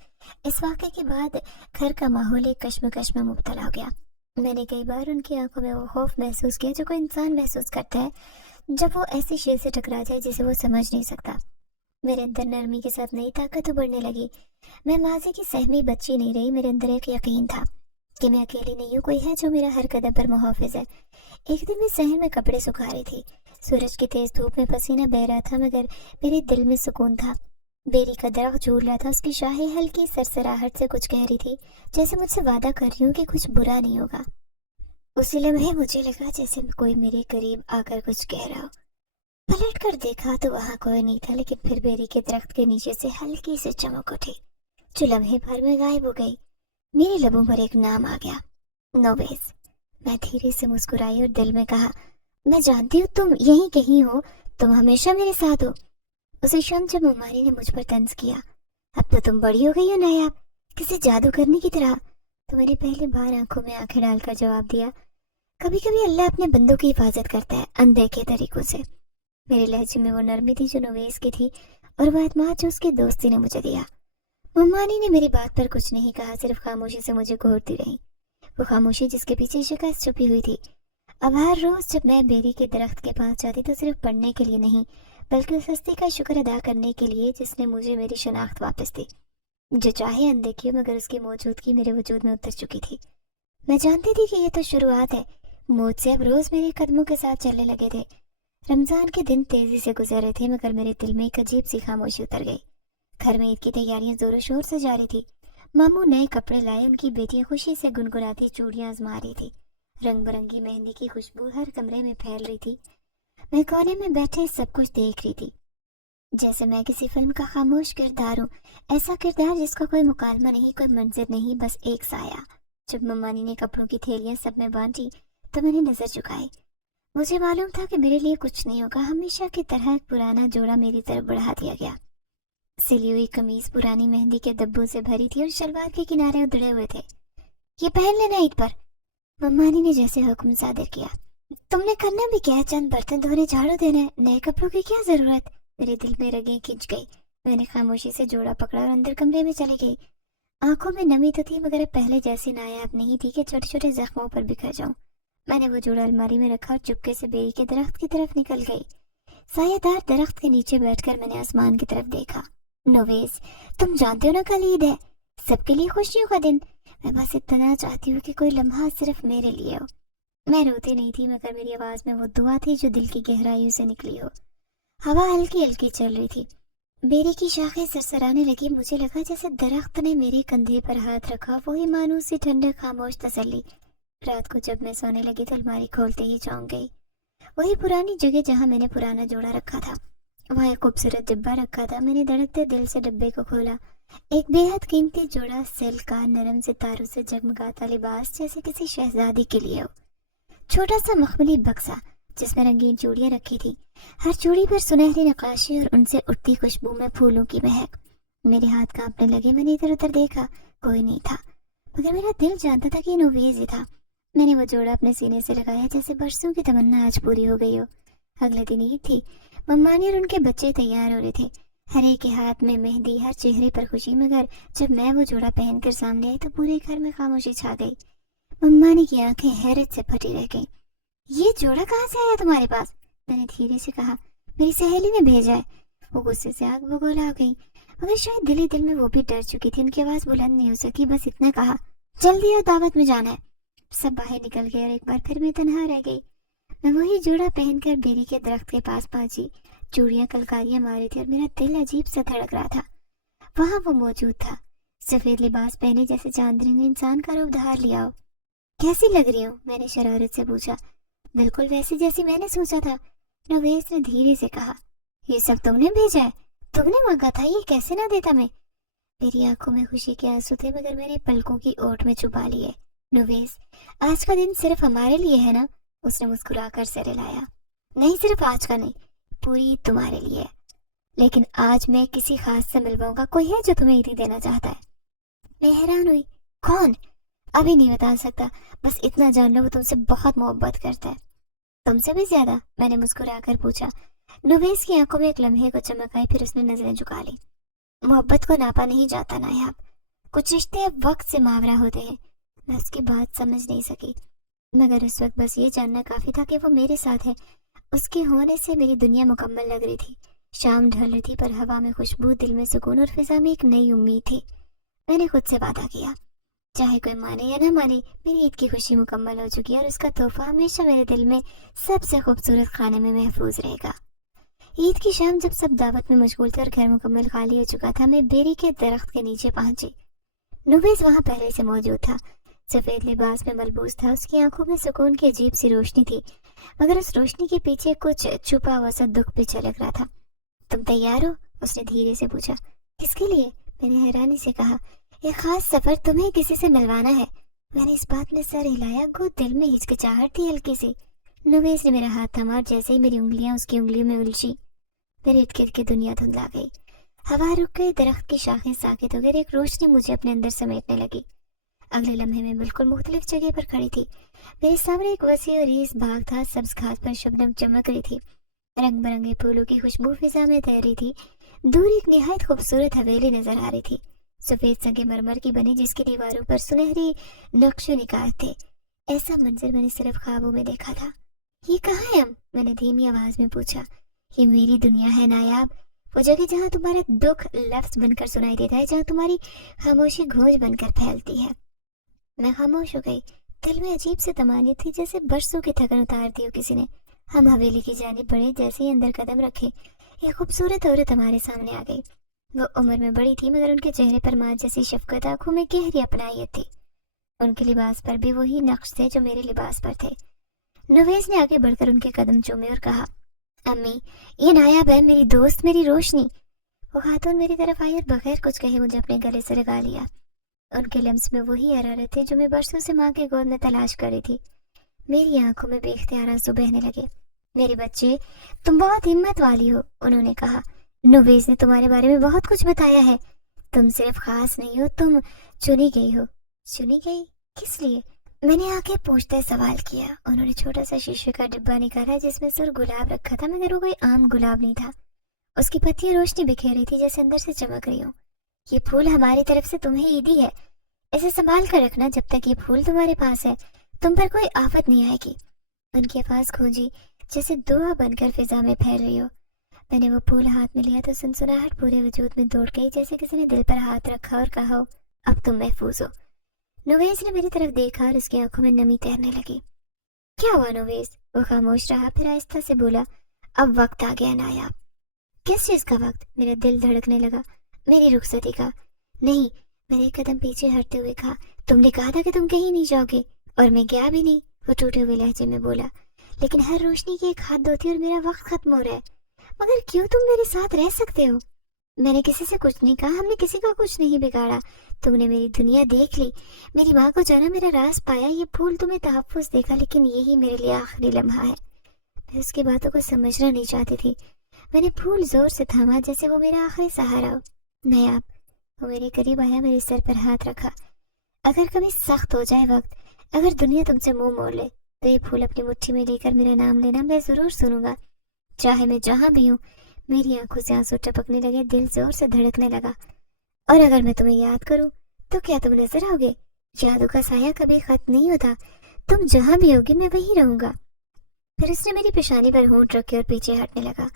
इस वाक़े के बाद घर का माहौल एक कश्मकश में मुब्तला हो गया। मैंने कई बार उनकी आंखों में वो खौफ महसूस किया जो कोई इंसान महसूस करता है जब वो ऐसी शेर से टकरा जाए जिसे वो समझ नहीं सकता। मेरे अंदर नरमी के साथ नई ताकत उभरने लगी। मैं माजी की सहमी बच्ची नहीं रही। मेरे अंदर एक यकीन था कि मैं अकेली नहीं हूँ, कोई है जो मेरा हर कदम पर मुहाफिज है। एक दिन मैं सहन में कपड़े सुखा रही थी। सूरज की तेज धूप में पसीना बह रहा था, मगर मेरे दिल में सुकून था। बेरी का दरख्त झूल रहा था, उसकी शाखें हल्की सरसराहट से कुछ कह रही थी, जैसे मुझसे वादा कर रही हूँ कि कुछ बुरा नहीं होगा। उसी लम्हे मुझे लगा जैसे कोई मेरे करीब आकर कुछ कह रहा हो। पलट कर देखा तो वहां कोई नहीं था, लेकिन फिर बेरी के दरख्त के नीचे से हल्की सी चमक उठी जो लम्हे भर में गायब हो गई। मेरे लबों पर एक नाम आ गया, नोवेस। मैं धीरे से मुस्कुराई और दिल में कहा, मैं जानती हूँ तुम यहीं कहीं हो, तुम हमेशा मेरे साथ हो। उसी क्षण जब मम्मानी ने मुझ पर तंज किया, अब तो तुम बड़ी हो गई हो नायाब, किसी जादू करने की तरह, तो मैंने पहली बार आंखों में आंखें डालकर जवाब दिया, कभी कभी अल्लाह अपने बंदों की हिफाजत करता है अनदेखे तरीकों से। मेरे लहजे में वो नरमी थी जो नोवेस की थी, और वो एतमाद जो उसकी दोस्ती ने मुझे दिया। मम्मानी ने मेरी बात पर कुछ नहीं कहा, सिर्फ खामोशी से मुझे घूरती रही। वो खामोशी जिसके पीछे शिकस्त छुपी हुई थी। अब हर रोज जब मैं बेरी के दरख्त के पास जाती तो सिर्फ पढ़ने के लिए नहीं, बल्कि उस हस्ती का शुक्र अदा करने के लिए जिसने मुझे मेरी शनाख्त वापस दी। जो चाहे अनदेखी, मगर उसकी मौजूदगी मेरे वजूद में उतर चुकी थी। मैं जानती थी कि ये तो शुरुआत है। मुझसे अब रोज मेरे कदमों के साथ चलने लगे थे। रमजान के दिन तेजी से गुजर रहे थे, मगर मेरे दिल में एक अजीब सी खामोशी उतर गई। घर में ईद की तैयारियां जोरों शोर से जारी थी। मामू नए कपड़े लाए, उनकी बेटियां खुशी से गुनगुनाती चूड़ियां आजमा रही थी। रंग बिरंगी मेहंदी की खुशबू हर कमरे में फैल रही थी। मैं कोने में बैठे सब कुछ देख रही थी, जैसे मैं किसी फिल्म का खामोश किरदार हूँ, ऐसा किरदार जिसका कोई मुकालमा नहीं, कोई मंजर नहीं, बस एक साया। जब मम्मानी ने कपड़ों की थैलियां सब में बांटी तो मैंने नजर झुकाई। मुझे मालूम था कि मेरे लिए कुछ नहीं होगा। हमेशा की तरह एक पुराना जोड़ा मेरी तरफ बढ़ा दिया गया। सिली हुई कमीज पुरानी मेहंदी के धब्बों से भरी थी और शलवार के किनारे उधड़े हुए थे। ये पहन लेना ईद पर, मम्मानी ने जैसे हुक्म सादर किया। तुमने करना भी क्या है, चंद बर्तन धोने, झाड़ू देना है, नए कपड़ों की क्या जरूरत। मेरे दिल में रगें खिंच गई। मैंने खामोशी से जोड़ा पकड़ा और अंदर कमरे में चली गई। آنکھوں میں نمی تو تھی مگر اب پہلے جیسی نایاب نہیں تھی کہ چھوٹے چھوٹے زخموں پر بکھر جاؤں۔ میں نے وہ جوڑا الماری میں رکھا اور چپکے سے بیری کے درخت کی طرف نکل گئی۔ سایہ دار درخت کے نیچے بیٹھ کر میں نے آسمان کی طرف دیکھا۔ نویز، تم جانتے ہو نا کل عید ہے، سب کے لیے خوشیوں کا دن۔ میں بس اتنا چاہتی ہوں کہ کوئی لمحہ صرف میرے لیے ہو۔ میں روتی نہیں تھی مگر میری آواز میں وہ دعا تھی جو دل کی گہرائیوں سے نکلی ہو۔ ہوا ہلکی ہلکی چل رہی تھی، بیری کی شاخیں سرسرانے لگی۔ مجھے لگا جیسے درخت نے میرے کندھے پر ہاتھ رکھا، وہی مانوس سی ٹھنڈک، خاموش تسلی۔ رات کو جب میں سونے لگی تو الماری کھولتے ہی چونک گئی۔ وہی پرانی جگہ جہاں میں نے پرانا جوڑا رکھا تھا، وہاں ایک خوبصورت ڈبہ رکھا تھا۔ میں نے دھڑکتے دل سے ڈبے کو کھولا۔ ایک بے حد قیمتی جوڑا، سلک کا، نرم ستاروں سے جگمگاتا لباس جیسے کسی شہزادی کے لیے ہو۔ چھوٹا سا مخملی بکسا جس میں رنگین چوڑیاں رکھی تھی، ہر چوڑی پر سنہری نقاشی اور ان سے اٹھتی خوشبو میں پھولوں کی مہک۔ میرے ہاتھ کانپنے لگے۔ میں نے ادھر ادھر دیکھا، کوئی نہیں تھا، مگر میرا دل جانتا تھا کہ نویز ہی تھا۔ میں نے وہ جوڑا اپنے سینے سے لگایا جیسے برسوں کی تمنا آج پوری ہو گئی ہو۔ اگلے دن عید تھی، ممانی اور ان کے بچے تیار ہو رہے تھے، ہر ایک کے ہاتھ میں مہندی، ہر چہرے پر خوشی۔ مگر جب میں وہ جوڑا پہن کر سامنے آئی تو پورے گھر میں خاموشی چھا گئی۔ ممانی کی آنکھیں حیرت سے پھٹی رہ گئیں۔ یہ جوڑا کہاں سے آیا تمہارے پاس؟ میں نے دھیرے سے کہا۔ میری سہیلی نے بھیجا ہے۔ وہ غصے سے آگ بگولا ہو گئی، مگر شاید دل ہی دل میں وہ بھی ڈر چکی تھی۔ ان کی آواز بلند نہیں ہو سکی، بس اتنا کہا، جلدی آؤ، دعوت میں جانا ہے۔ سب باہر نکل گئے اور ایک بار پھر میں تنہا رہ گئی۔ میں وہی جوڑا پہن کر بیری کے درخت کے پاس پہنچی۔ چوڑیاں کلکاریاں ماری تھی اور میرا دل عجیب سا دھڑک رہا تھا۔ وہاں وہ موجود تھا، سفید لباس پہنے جیسے چاندنی نے انسان کا روپ دھار لیا ہو۔ کیسی لگ رہی ہوں؟ میں نے شرارت سے پوچھا۔ بالکل ویسی جیسی میں نے سوچا تھا، نویز نے دھیرے سے کہا۔ یہ سب تم نے بھیجا ہے؟ تم نے مانگا تھا، یہ کیسے نہ دیتا میں؟ میری آنکھوں میں خوشی کے آنسو تھے مگر میں نے پلکوں کی اوٹ میں چھپا لیے۔ نویز، آج کا دن صرف ہمارے لیے ہے نا؟ اس نے مسکرا کر سر ہلایا۔ نہیں، صرف آج کا نہیں، پوری عید تمہارے لیے ہے۔ لیکن آج میں کسی خاص سے ملواؤں گا، کوئی ہے جو تمہیں عیدی دینا چاہتا ہے؟ میں حیران ہوئی۔ کون؟ ابھی نہیں بتا سکتا، بس اتنا جان لو وہ تم سے بہت محبت کرتا ہے۔ تم سے بھی زیادہ؟ میں نے مسکرا کر پوچھا۔ نویز کی آنکھوں میں ایک لمحے کو چمک آئی، پھر اس نے نظریں جھکا لی۔ محبت کو ناپا نہیں جاتا نایاب، کچھ رشتے اب وقت سے ماورا ہوتے ہیں۔ میں اس کی بات سمجھ نہیں سکی، مگر اس وقت بس یہ جاننا کافی تھا کہ وہ میرے ساتھ ہے۔ اس کے ہونے سے میری دنیا مکمل لگ رہی تھی۔ شام ڈھل رہی تھی پر ہوا میں خوشبو، دل میں سکون اور فضا میں ایک نئی امید تھی۔ میں نے خود سے وعدہ کیا، چاہے کوئی مانے یا نہ مانے، میری عید کی خوشی مکمل ہو چکی ہے اور اس کا تحفہ ہمیشہ میرے دل میں سب سے خوبصورت خانے میں محفوظ رہے گا۔ عید کی شام جب سب دعوت میں مشغول تھے اور گھر مکمل خالی ہو چکا تھا، میں بیری کے درخت کے نیچے پہنچی۔ نویز وہاں پہلے سے موجود تھا، سفید لباس میں ملبوس تھا۔ اس کی آنکھوں میں سکون کی عجیب سی روشنی تھی، مگر اس روشنی کے پیچھے کچھ چھپا ہوا سا دکھ بھی چھلک رہا تھا۔ تم تیار ہو؟ اس نے دھیرے سے پوچھا۔ کس کے لیے؟ میں نے حیرانی سے کہا۔ ایک خاص سفر، تمہیں کسی سے ملوانا ہے۔ میں نے اس بات میں سر ہلایا، گو دل میں ہچکچاہٹ تھی ہلکی سی۔ نویز نے میرا ہاتھ تھاما اور جیسے ہی میری انگلیاں اس کی انگلیوں میں الجھی، میرے ارد گرد کی دنیا دھندلا گئی۔ ہوا رک گئی، درخت کی شاخیں ساکت ہو گئی، ایک روشنی مجھے اپنے اندر سمیٹنے لگی۔ اگلے لمحے میں بالکل مختلف جگہ پر کھڑی تھی۔ میرے سامنے ایک وسیع اور ریز باغ تھا، سبز گھاس پر شبنم چمک رہی تھی، رنگ برنگے پھولوں کی خوشبو فضا میں تیر رہی تھی۔ دور ایک نہایت خوبصورت حویلی نظر آ رہی تھی، سفید سنگ مرمر کی بنی، جس کی دیواروں پر سنہری نقش و نگار تھے۔ ایسا منظر میں نے صرف خوابوں میں دیکھا تھا۔ یہ کہاں ہے ہم؟ میں نے دھیمی آواز میں پوچھا۔ یہ میری دنیا ہے نایاب، وہ جگہ جہاں تمہارا دکھ لفظ بن کر سنائی دیتا ہے، جہاں تمہاری خاموشی گھوج بن کر پھیلتی ہے۔ میں خاموش ہو گئی، دل میں عجیب سے طمانینت تھی، جیسے برسوں کی تھکن اتار دی ہو کسی نے۔ ہم حویلی کی جانب بڑھے، جیسے ہی اندر قدم رکھے ایک خوبصورت عورت ہمارے سامنے آ گئی۔ وہ عمر میں بڑی تھی مگر ان کے چہرے پر ماں جیسی شفقت، آنکھوں میں گہری اپنائیت تھی۔ ان کے لباس پر بھی وہی نقش تھے جو میرے لباس پر تھے۔ نویز نے آگے بڑھ کر ان کے قدم چومے اور کہا، امی، یہ نایاب ہے، میری دوست، میری روشنی۔ وہ خاتون میری طرف آئی اور بغیر کچھ کہے مجھے اپنے گلے سے لگا لیا۔ ان کے لمس میں وہی حرارت تھی جو میں برسوں سے ماں کے گود میں تلاش کر رہی تھی۔ میری آنکھوں میں بے اختیار آنسو بہنے لگے۔ میرے بچے، تم بہت ہمت والی ہو، انہوں نے کہا۔ نویز نے تمہارے بارے میں بہت کچھ بتایا ہے۔ تم صرف خاص نہیں ہو، تم چنی گئی ہو۔ چنی گئی؟ کس لیے؟ میں نے آ کے پوچھتے سوال کیا۔ انہوں نے چھوٹا سا شیشے کا ڈبہ نکالا جس میں سر گلاب رکھا تھا، مگر وہ کوئی عام گلاب نہیں تھا۔ اس کی پتیاں روشنی بکھیر رہی تھی جیسے اندر سے چمک رہی ہوں۔ یہ پھول ہماری طرف سے تمہیں عیدی ہے، اسے سنبھال کر رکھنا، جب تک یہ پھول تمہارے پاس ہے تم پر کوئی آفت نہیں آئے گی۔ ان کی آواز گونجی جیسے دعا بن کر فضا میں پھیل رہی ہو۔ میں نے وہ پھول ہاتھ میں لیا تو سنسناہٹ پورے وجود میں دوڑ گئی، جیسے کسی نے دل پر ہاتھ رکھا اور کہا ہو اب تم محفوظ ہو۔ نویز نے میری طرف دیکھا اور اس کی آنکھوں میں نمی تیرنے لگی۔ کیا ہوا نویز؟ وہ خاموش رہا، پھر آہستہ سے بولا، اب وقت آ گیا نایاب۔ کس چیز کا وقت؟ میرا دل دھڑکنے لگا۔ میری رخصتی کا۔ نہیں، میں نے ایک قدم پیچھے ہٹتے ہوئے کہا، تم نے کہا تھا کہ تم کہیں نہیں جاؤ گے، اور میں گیا بھی نہیں، وہ ٹوٹے ہوئے لہجے میں بولا۔ لیکن ہر روشنی کی ایک حد ہوتی ہے اور میرا وقت ختم ہو رہا ہے، مگر کیوں تم میرے ساتھ رہ سکتے ہو؟ میں نے کسی سے کچھ نہیں کہا، ہم نے کسی کا کچھ نہیں بگاڑا، تم نے میری دنیا دیکھ لی، میری ماں کو جانا، میرا راز پایا، یہ پھول تمہیں تحفظ دیکھا، لیکن یہی میرے لیے آخری لمحہ ہے۔ میں اس کی باتوں کو سمجھنا نہیں چاہتی تھی۔ میں نے پھول زور سے تھاما جیسے وہ میرا آخری سہارا ہو۔ نیاب، وہ میرے قریب آیا، میرے سر پر ہاتھ رکھا۔ اگر کبھی سخت ہو جائے وقت، اگر دنیا تم سے منہ موڑ لے، تو یہ پھول اپنی مٹھی میں لے کر میرا نام لینا، میں ضرور سنوں گا، چاہے میں جہاں بھی ہوں۔ میری آنکھوں سے آنسو ٹپکنے لگے، دل زور سے دھڑکنے لگا۔ اور اگر میں تمہیں یاد کروں تو کیا تم نظر آؤ گے؟ یادوں کا سایہ کبھی ختم نہیں ہوتا، تم جہاں بھی ہوگی میں وہیں رہوں گا۔ پھر اس نے میری پیشانی پر ہونٹ رکھے اور پیچھے ہٹنے لگا۔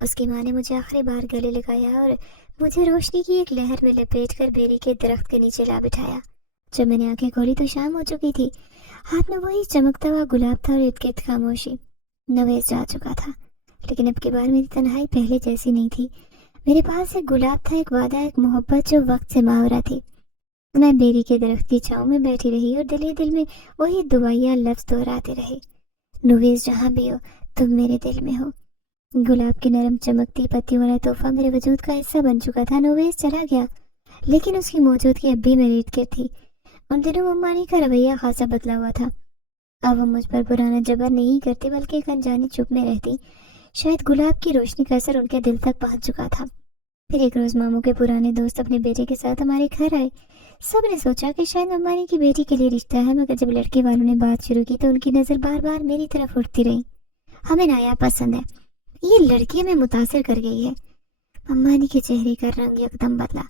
اس کی ماں نے مجھے آخری بار گلے لگایا اور مجھے روشنی کی ایک لہر میں لپیٹ کر بیری کے درخت کے نیچے لا بٹھایا۔ جب میں نے آنکھیں کھولی تو شام ہو چکی تھی، ہاتھ میں وہی چمکتا ہوا گلاب تھا اور ارد گرد خاموشی۔ نویز جا چکا تھا، لیکن اب کی بار میری تنہائی پہلے جیسی نہیں تھی۔ میرے پاس ایک گلاب تھا، ایک وعدہ، ایک محبت جو وقت سے ماورا تھی۔ میں بیری کے درخت کی چھاؤں میں بیٹھی رہی اور دل ہی دل میں وہی دعائیاں لفظ دہراتے رہے، نویز جہاں بھی ہو تم میرے دل میں ہو۔ گلاب کی نرم چمکتی پتیوں والا تحفہ میرے وجود کا حصہ بن چکا تھا۔ نویز چلا گیا، لیکن اس کی موجودگی اب بھی میرے ارد گرد تھی۔ ان دنوں ممانی کا رویہ خاصا بدلا ہوا تھا، اب وہ مجھ پر پرانا جبر نہیں کرتی بلکہ ایک انجانی چپ میں رہتی۔ شاید گلاب کی روشنی کا اثر ان کے دل تک پہنچ چکا تھا۔ پھر ایک روز ماموں کے پرانے دوست اپنے بیٹے کے ساتھ ہمارے گھر آئے۔ سب نے سوچا کہ شاید ممانی کی بیٹی کے لیے رشتہ ہے، مگر جب لڑکے والوں نے بات شروع کی تو ان کی نظر بار بار میری طرف اٹھتی رہی۔ ہمیں نایاب پسند ہے، یہ لڑکی ہمیں متاثر کر گئی ہے۔ ممانی کے چہرے کا رنگ یکدم بدلا،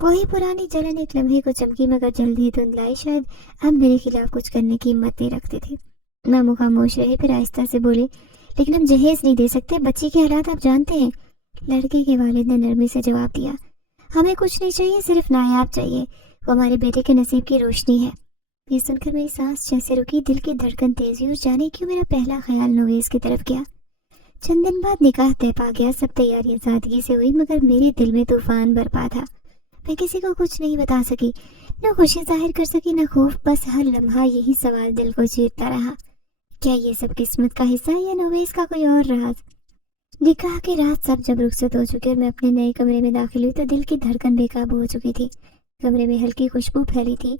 وہی پرانی جلن ایک لمحے کو چمکی مگر جلد ہی دھندلائی۔ شاید ہم میرے خلاف کچھ کرنے کی ہمت نہیں رکھتے تھے۔ ماموں خاموش رہے، پھر آہستہ سے بولے، لیکن ہم جہیز نہیں دے سکتے، بچی کے حالات آپ جانتے ہیں۔ لڑکے کے والد نے نرمی سے جواب دیا، ہمیں کچھ نہیں چاہیے، صرف نایاب چاہیے، وہ ہمارے بیٹے کے نصیب کی روشنی ہے۔ یہ سن کر میری سانس جیسے رکی، دل کی دھڑکن تیز ہوئی اور جانے کیوں میرا پہلا خیال نویز کی طرف گیا۔ چند دن بعد نکاح طے پا گیا، سب تیاریاں سادگی سے ہوئی، مگر میرے دل میں طوفان برپا تھا۔ میں کسی کو کچھ نہیں بتا سکی، نہ خوشی ظاہر کر سکی نہ خوف، بس ہر لمحہ یہی سوال دل کو چیرتا رہا، کیا یہ سب قسمت کا حصہ ہے یا نویز کا کوئی اور راز؟ نکاح کی رات سب جب رخصت ہو چکے اور میں اپنے نئے کمرے میں داخل ہوئی تو دل کی دھڑکن بے قابو ہو چکی تھی۔ کمرے میں ہلکی خوشبو پھیلی تھی،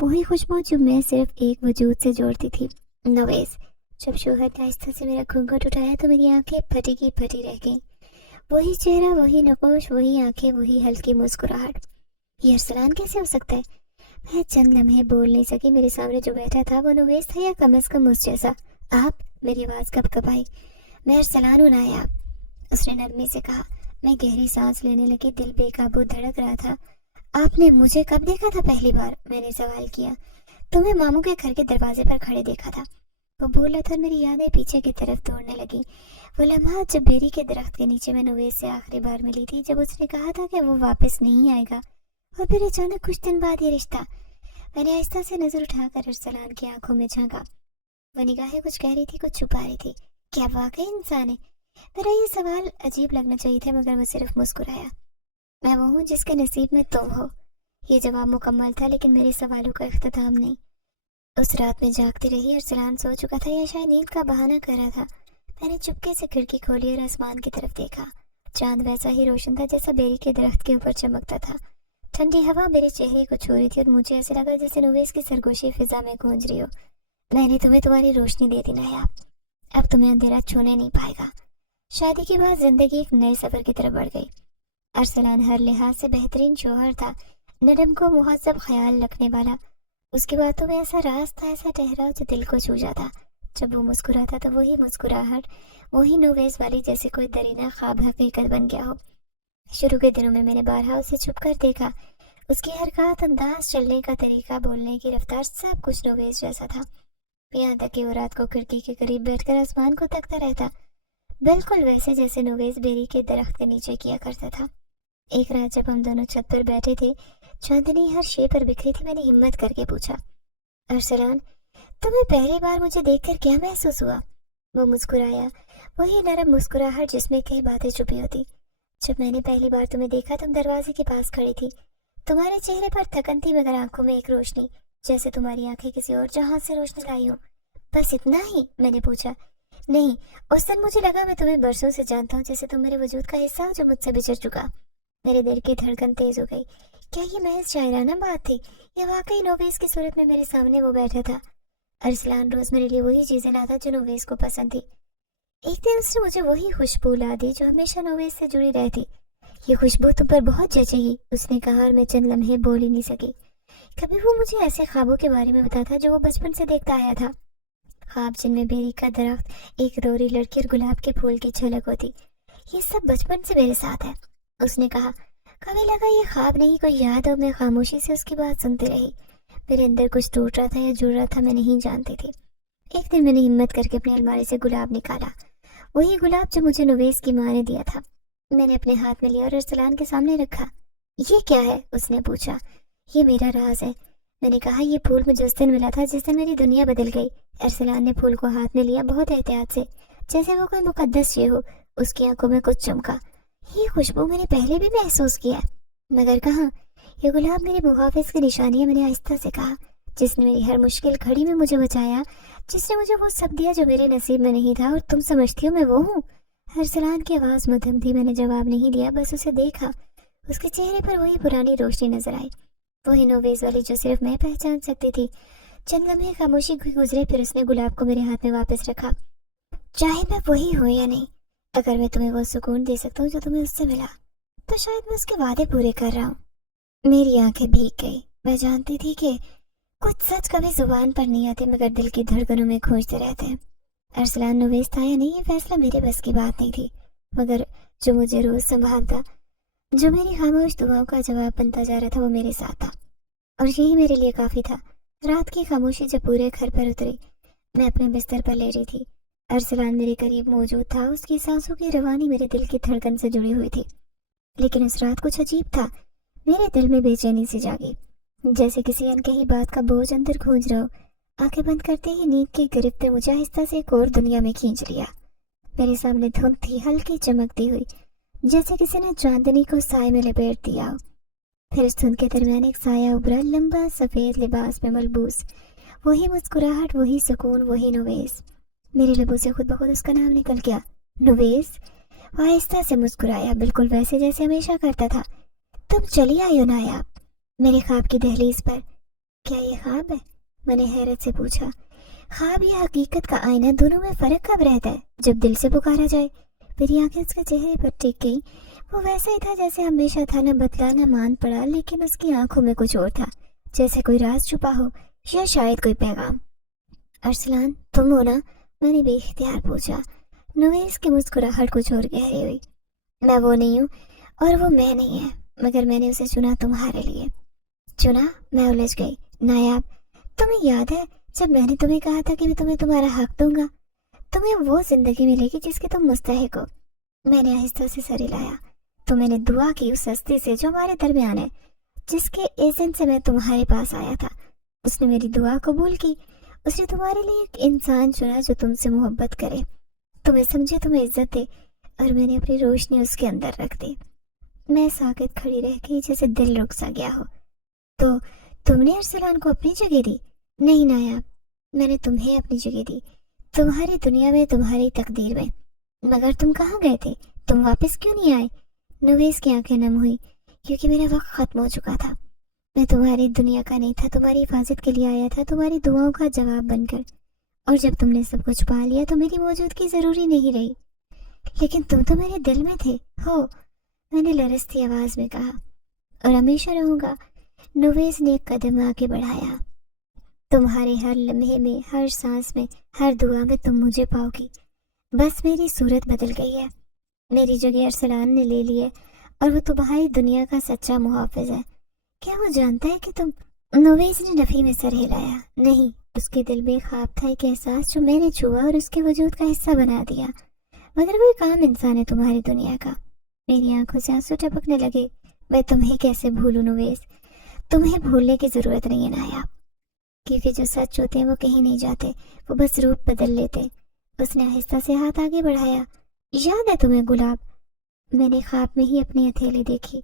وہی خوشبو جو میں صرف ایک وجود سے جوڑتی تھی، نویز۔ جب شوہر نے آہستہ سے میرا گھونگھٹ اٹھایا تو میری آنکھیں پھٹی کی پھٹی رہ گئیں۔ وہی چہرہ، وہی نقوش، وہی آنکھیں، وہی ہلکی مسکراہٹ۔ یہ ارسلان کیسے ہو سکتا ہے؟ میں چند لمحے بول نہیں سکی۔ میرے سامنے جو بیٹھا تھا وہ نویز تھا یا کم از کم اس جیسا؟ آپ؟ میری آواز کب کب آئی۔ میں ارسلان ہوں نایاب، اس نے نرمی سے کہا۔ میں گہری سانس لینے لگی، دل بے قابو دھڑک رہا تھا۔ آپ نے مجھے کب دیکھا تھا پہلی بار؟ میں نے سوال کیا۔ تمہیں ماموں کے گھر کے دروازے پر کھڑے دیکھا تھا، وہ بولا تھا، اور میری یادیں پیچھے کی طرف دوڑنے لگی۔ وہ لمحہ جب بیری کے درخت کے نیچے میں نویز سے آخری بار ملی تھی، جب اس نے کہا تھا کہ وہ واپس نہیں آئے گا، اور پھر اچانک کچھ دن بعد یہ رشتہ۔ میں نے آہستہ سے نظر اٹھا کر ارسلان کی آنکھوں میں جھانکا۔ وہ نگاہیں کچھ کہہ رہی تھی، کچھ چھپا رہی تھی۔ کیا واقعی انسان ہے؟ میرا یہ سوال عجیب لگنا چاہیے تھا، مگر وہ صرف مسکرایا۔ میں وہ ہوں جس کے نصیب میں تم ہو۔ یہ جواب مکمل تھا، لیکن میرے سوالوں کا اختتام نہیں۔ اس رات میں جاگتی رہی، ارسلان سو چکا تھا یا شاید نیند کا بہانہ کر رہا تھا۔ میں نے چپکے سے کھڑکی کھولی اور آسمان کی طرف دیکھا۔ چاند ویسا ہی روشن تھا جیسا بیری کے درخت کے اوپر چمکتا تھا۔ ٹھنڈی ہوا میرے چہرے کو چھو رہی تھی اور مجھے ایسے لگا جیسے نویز کی سرگوشی فضا میں گونج رہی ہو۔ میں نے تمہیں تمہاری روشنی دے دی نایاب، اب تمہیں اندھیرا چھونے نہیں پائے گا۔ شادی کے بعد زندگی ایک نئے سفر کی طرف بڑھ گئی۔ ارسلان ہر لحاظ سے بہترین شوہر تھا، نرم کو مہذب خیال رکھنے والا۔ اس کی باتوں میں ایسا راز تھا، ایسا ٹھہراؤ جو دل کو چھو جاتا۔ جب وہ مسکراتا تو وہی مسکراہٹ، وہی نویز والی، جیسے کوئی درینہ خواب حقیقت بن گیا ہو۔ शुरू के दिनों में मैंने बारहा उसे छुप कर देखा। उसकी हरकत, अंदाज, चलने का तरीका, बोलने की रफ्तार, सब कुछ नोवेस जैसा था। यहाँ तक कि वो रात को खिड़की के करीब बैठकर आसमान को तकता रहता, बिल्कुल वैसे जैसे नोवेस बेरी के दरख्त के नीचे किया करता था। एक रात जब हम दोनों छत पर बैठे थे, चांदनी हर शे पर बिखरी थी, मैंने हिम्मत करके पूछा, अरसलान, तुम्हें पहली बार मुझे देखकर क्या महसूस हुआ? वो मुस्कुराया, वही नरम मुस्कुराहट जिसमें कई बातें छुपी होती। जब मैंने पहली बार तुम्हें देखा, तुम दरवाजे के पास खड़ी थी। तुम्हारे चेहरे पर थकन थी, मगर आंखों में एक रोशनी, जैसे तुम्हारी आंखें किसी और जहां से रोशनी लाई हो। बस इतना ही? मैंने पूछा। नहीं, उस दिन मुझे लगा मैं तुम्हें बरसों से जानता हूँ, जैसे तुम मेरे वजूद का हिस्सा हो जो मुझसे बिछड़ चुका। मेरे दिल की धड़कन तेज हो गई। क्या ये महज शायराना बात थी या वाकई नोवेस की सूरत में मेरे सामने वो बैठा था? अरसलान रोज मेरे लिए वही चीजें लाता जो नोवेस को पसंद थी। एक दिन उसने मुझे वही खुशबू ला दी जो हमेशा नोवेस से जुड़ी रहती। ये खुशबू तुम पर बहुत जचेगी, उसने कहा, और मैं चंद लम्हे बोल ही नहीं सकी। कभी वो मुझे ऐसे ख्वाबों के बारे में बताता जो वो बचपन से देखता आया था, ख्वाब जिनमें बेरी का दरख्त, एक रोरी लड़की और गुलाब के फूल की झलक होती। ये सब बचपन से मेरे साथ है, उसने कहा। कभी लगा ये ख्वाब नहीं कोई याद, और मैं खामोशी से उसकी बात सुनती रही। मेरे अंदर कुछ टूट रहा था या जुड़ रहा था, मैं नहीं जानती थी। एक दिन मैंने हिम्मत करके अपनी अलमारी से गुलाब निकाला, वही गुलाब जो मुझे नोवेस की माँ ने दिया था। मैंने अपने हाथ में लिया और अरसलान के सामने रखा। ये क्या है? उसने पूछा। ये मेरा राज है, मैंने कहा। ये फूल मुझे उस दिन मिला था जिस दिन मेरी दुनिया बदल गई। अरसलान ने फूल को हाथ में लिया, बहुत एहतियात से, जैसे वो कोई मुकद्दस चीज हो। उसकी आंखों में कुछ चमका। ये खुशबू मैंने पहले भी महसूस किया, मगर कहाँ? ये गुलाब मेरे मुहाफिज की निशानी है, मैंने आहिस्ता से कहा, जिसने मेरी हर मुश्किल घड़ी में मुझे बचाया, जिसने मुझे वो सब दिया जो मेरे नसीब में नहीं था। और तुम समझती हो मैं वो हूँ? अरसलान की आवाज़ मध्यम थी। मैंने जवाब नहीं दिया, बस उसे देखा। उसके चेहरे पर वही पुरानी रोशनी नजर आई, वही नोवेस वाली जो सिर्फ मैं पहचान सकती थी। चंद लम्हे खामोशी गुजरे, फिर उसने गुलाब को मेरे हाथ में वापस रखा। चाहे मैं वही हूँ या नहीं, अगर मैं तुम्हें वो सुकून दे सकता हूँ जो तुम्हें उससे मिला, तो शायद मैं उसके वादे पूरे कर रहा हूँ। मेरी आंखें भीग गई। मैं जानती थी कि कुछ सच कभी जुबान पर नहीं आते, मगर दिल की धड़कनों में खोजते रहते हैं। अरसलान नोवेस था या नहीं, ये फैसला मेरे बस की बात नहीं थी, मगर जो मुझे रोज संभालता, जो मेरी खामोश दुआओं का जवाब बनता जा रहा था, वो मेरे साथ था, और यही मेरे लिए काफी था। रात की खामोशी जब पूरे घर पर उतरी, मैं अपने बिस्तर पर लेटी थी। अरसलान मेरे करीब मौजूद था, उसकी सांसों की रवानी मेरे दिल की धड़कन से जुड़ी हुई थी। लेकिन उस रात कुछ अजीब था। मेरे दिल में बेचैनी सी जागी, जैसे किसी अनकही बात का बोझ अंदर गूंज रहा हो। आंखें बंद करते ही नींद की गिरफ्त ने मुझे आहिस्ता से एक और दुनिया में खींच लिया। मेरे सामने धुंध थी, हल्की चमकती हुई, जैसे किसी ने चांदनी को साए में लपेट दिया हो। फिर इस धुंध के दरमियान एक साया उभरा, लंबा सफेद लिबास में मलबूस, वही मुस्कुराहट, वही सुकून, वही नोवेस। मेरे लबों से खुद ब खुद उसका नाम निकल गया, नोवेस। वो आहिस्ता से मुस्कुराया, बिल्कुल वैसे जैसे हमेशा करता था। तुम चली आई हो नायाब, मेरे ख्वाब की दहलीज पर। क्या ये ख्वाब है? मैंने हैरत से पूछा। ख्वाब या हकीकत का आईना, दोनों में फर्क कब रहता है? जब दिल से पुकारा जाए। मेरी आंखें उसके चेहरे पर टिक गई। वो वैसा ही था जैसे हमेशा था, न बदला न मान पड़ा, लेकिन उसकी आंखों में कुछ और था, जैसे कोई राज छुपा हो या शायद कोई पैगाम। अरसलान, तुम हो ना? मैंने बेख्तियार पूछा। नोवेस की मुस्कुराहट कुछ और गहरी हुई। मैं वो नहीं हूँ और वो मैं नहीं है, मगर मैंने उसे चुना तुम्हारे लिए। चुना? मैं उलझ गई। नायाब, तुम्हें याद है जब मैंने तुम्हें कहा था कि मैं तुम्हें तुम्हारा हक दूंगा, तुम्हें वो जिंदगी मिलेगी जिसकी तुम मुस्तहिक हो? मैंने आहिस्ता से सर हिलाया। तो मैंने दुआ की उस हस्ती से जो हमारे दरमियान है, जिसके एजेंट से मैं तुम्हारे पास आया था। उसने मेरी दुआ कबूल की। उसने तुम्हारे लिए एक इंसान चुना जो तुमसे मोहब्बत करे, तुम्हें समझे, तुम्हें इज्जत दे, और मैंने अपनी रोशनी उसके अंदर रख दी। मैं साकित खड़ी रह गई, जैसे दिल रुक सा गया हो। तो तुमने अरसलान को अपनी जगह दी? नहीं नायाब, मैंने तुम्हें अपनी जगह दी, तुम्हारी दुनिया में, तुम्हारी तकदीर में। मगर तुम कहाँ गए थे? तुम वापस क्यों नहीं आए? नोवेस की आंखें नम हुई, क्योंकि मेरा वक्त खत्म हो चुका था। मैं तुम्हारी दुनिया का नहीं था, तुम्हारी हिफाजत के लिए आया था, तुम्हारी दुआओं का जवाब बनकर। और जब तुमने सब कुछ पा लिया तो मेरी मौजूदगी जरूरी नहीं रही। लेकिन तुम तो मेरे दिल में थे हो, मैंने लरजती आवाज में कहा। और हमेशा रहूंगा। नोवेस ने एक कदम आगे बढ़ाया। तुम्हारे हर लम्हे में, हर सांस में, हर दुआ में तुम मुझे पाओगी। बस मेरी सूरत बदल गई है, मेरी जगह अरसलान ने ले ली है, और वो तुम्हारी दुनिया का सच्चा मुहाफिज है। क्या वो जानता है कि तुम... नोवेज ने नफी में सर हिलाया। नहीं, उसके दिल में ख्वाब था, एक एहसास जो मैंने छुआ और उसके वजूद का हिस्सा बना दिया। मगर वो एक आम इंसान है तुम्हारी दुनिया का। मेरी आंखों से आंसू टपकने लगे। मैं तुम्हें कैसे भूलूं नोवेज? तुम्हें भूलने की जरूरत नहीं है नायाब, क्योंकि जो सच होते हैं वो कहीं नहीं जाते, वो बस रूप बदल लेते। उसने आहिस्ता से हाथ आगे बढ़ाया। याद है तुम्हें गुलाब? मैंने ख्वाब में ही अपनी हथेली देखी।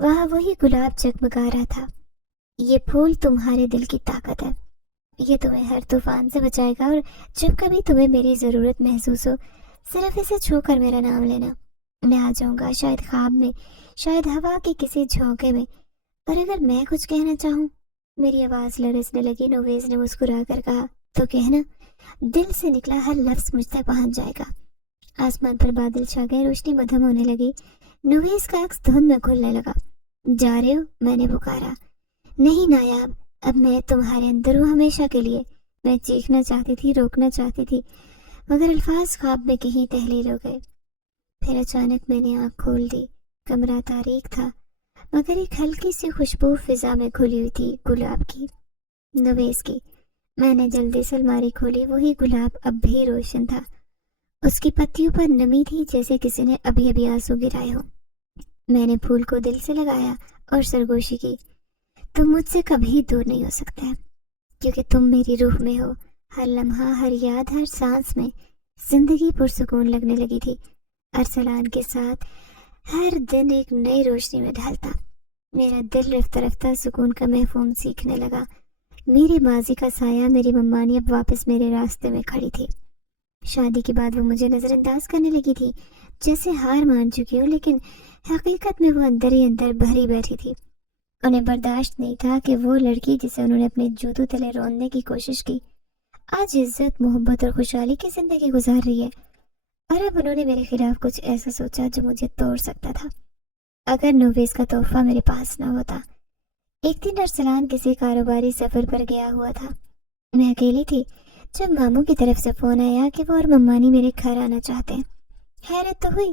वहाँ वही गुलाब जगमगा रहा था। ये फूल तुम्हारे दिल की ताकत है। ये तुम्हें हर तूफान से बचाएगा, और जब कभी तुम्हें मेरी जरूरत महसूस हो, सिर्फ इसे छूकर मेरा नाम लेना। मैं आ जाऊंगा, शायद ख्वाब में, शायद हवा के किसी झोंके में। और अगर मैं कुछ कहना चाहूँ... मेरी आवाज लरसने लगी। नोवेज ने मुस्कुरा कर कहा, तो कहना। दिल से निकला हर लफ्ज मुझ तक पहुंच जाएगा। आसमान पर बादल छा गए, रोशनी मध्यम होने लगी। नोवेज का अक्स धुंध में खुलने लगा। जा रहे हो? मैंने पुकारा। नहीं नायाब, अब मैं तुम्हारे अंदर हूँ हमेशा के लिए। मैं चीखना चाहती थी, रोकना चाहती थी, मगर अल्फाज ख्वाब में कहीं तहलील हो गए। फिर अचानक मैंने आंख खोल दी। कमरा तारीक था, मगर एक हल्की सी खुशबू फिजा में घुली हुई थी, गुलाब की, नवेज की। मैंने जल्दी से अलमारी खोली। वही गुलाब अब भी रोशन था। उसकी पत्तियों पर नमी थी, जैसे किसी ने अभी अभी आंसू गिराए हो। मैंने फूल को दिल से लगाया और सरगोशी की। तुम मुझसे कभी दूर नहीं हो सकते, क्योंकि तुम मेरी रूह में हो। हर लम्हा, हर याद, हर सांस में जिंदगी पुरसुकून लगने लगी थी। अरसलान के साथ हर दिन एक नई रोशनी में ढलता। मेरा दिल रफ्ता रफ्ता सुकून का महफूम सीखने लगा। मेरी माजी का साया, मेरी मम्मानी अब वापस मेरे रास्ते में खड़ी थी। शादी के बाद वो मुझे नजरअंदाज करने लगी थी, जैसे हार मान चुकी हो, लेकिन हकीकत में वो अंदर ही अंदर भरी बैठी थी। उन्हें बर्दाश्त नहीं था कि वो लड़की जिसे उन्होंने अपने जूतों तले रोंदने की कोशिश की, आज इज्जत, मोहब्बत और खुशहाली की जिंदगी गुजार रही है। और अब उन्होंने मेरे खिलाफ कुछ ऐसा सोचा जो मुझे तोड़ सकता था। अगर नोवेज का तोहफा मेरे पास न होता। एक दिन अरसलान किसी कारोबारी सफर पर गया हुआ था। मैं अकेली थी जब मामू की तरफ से फोन आया कि वो और मम्मानी मेरे घर आना चाहते हैं। हैरत तो हुई,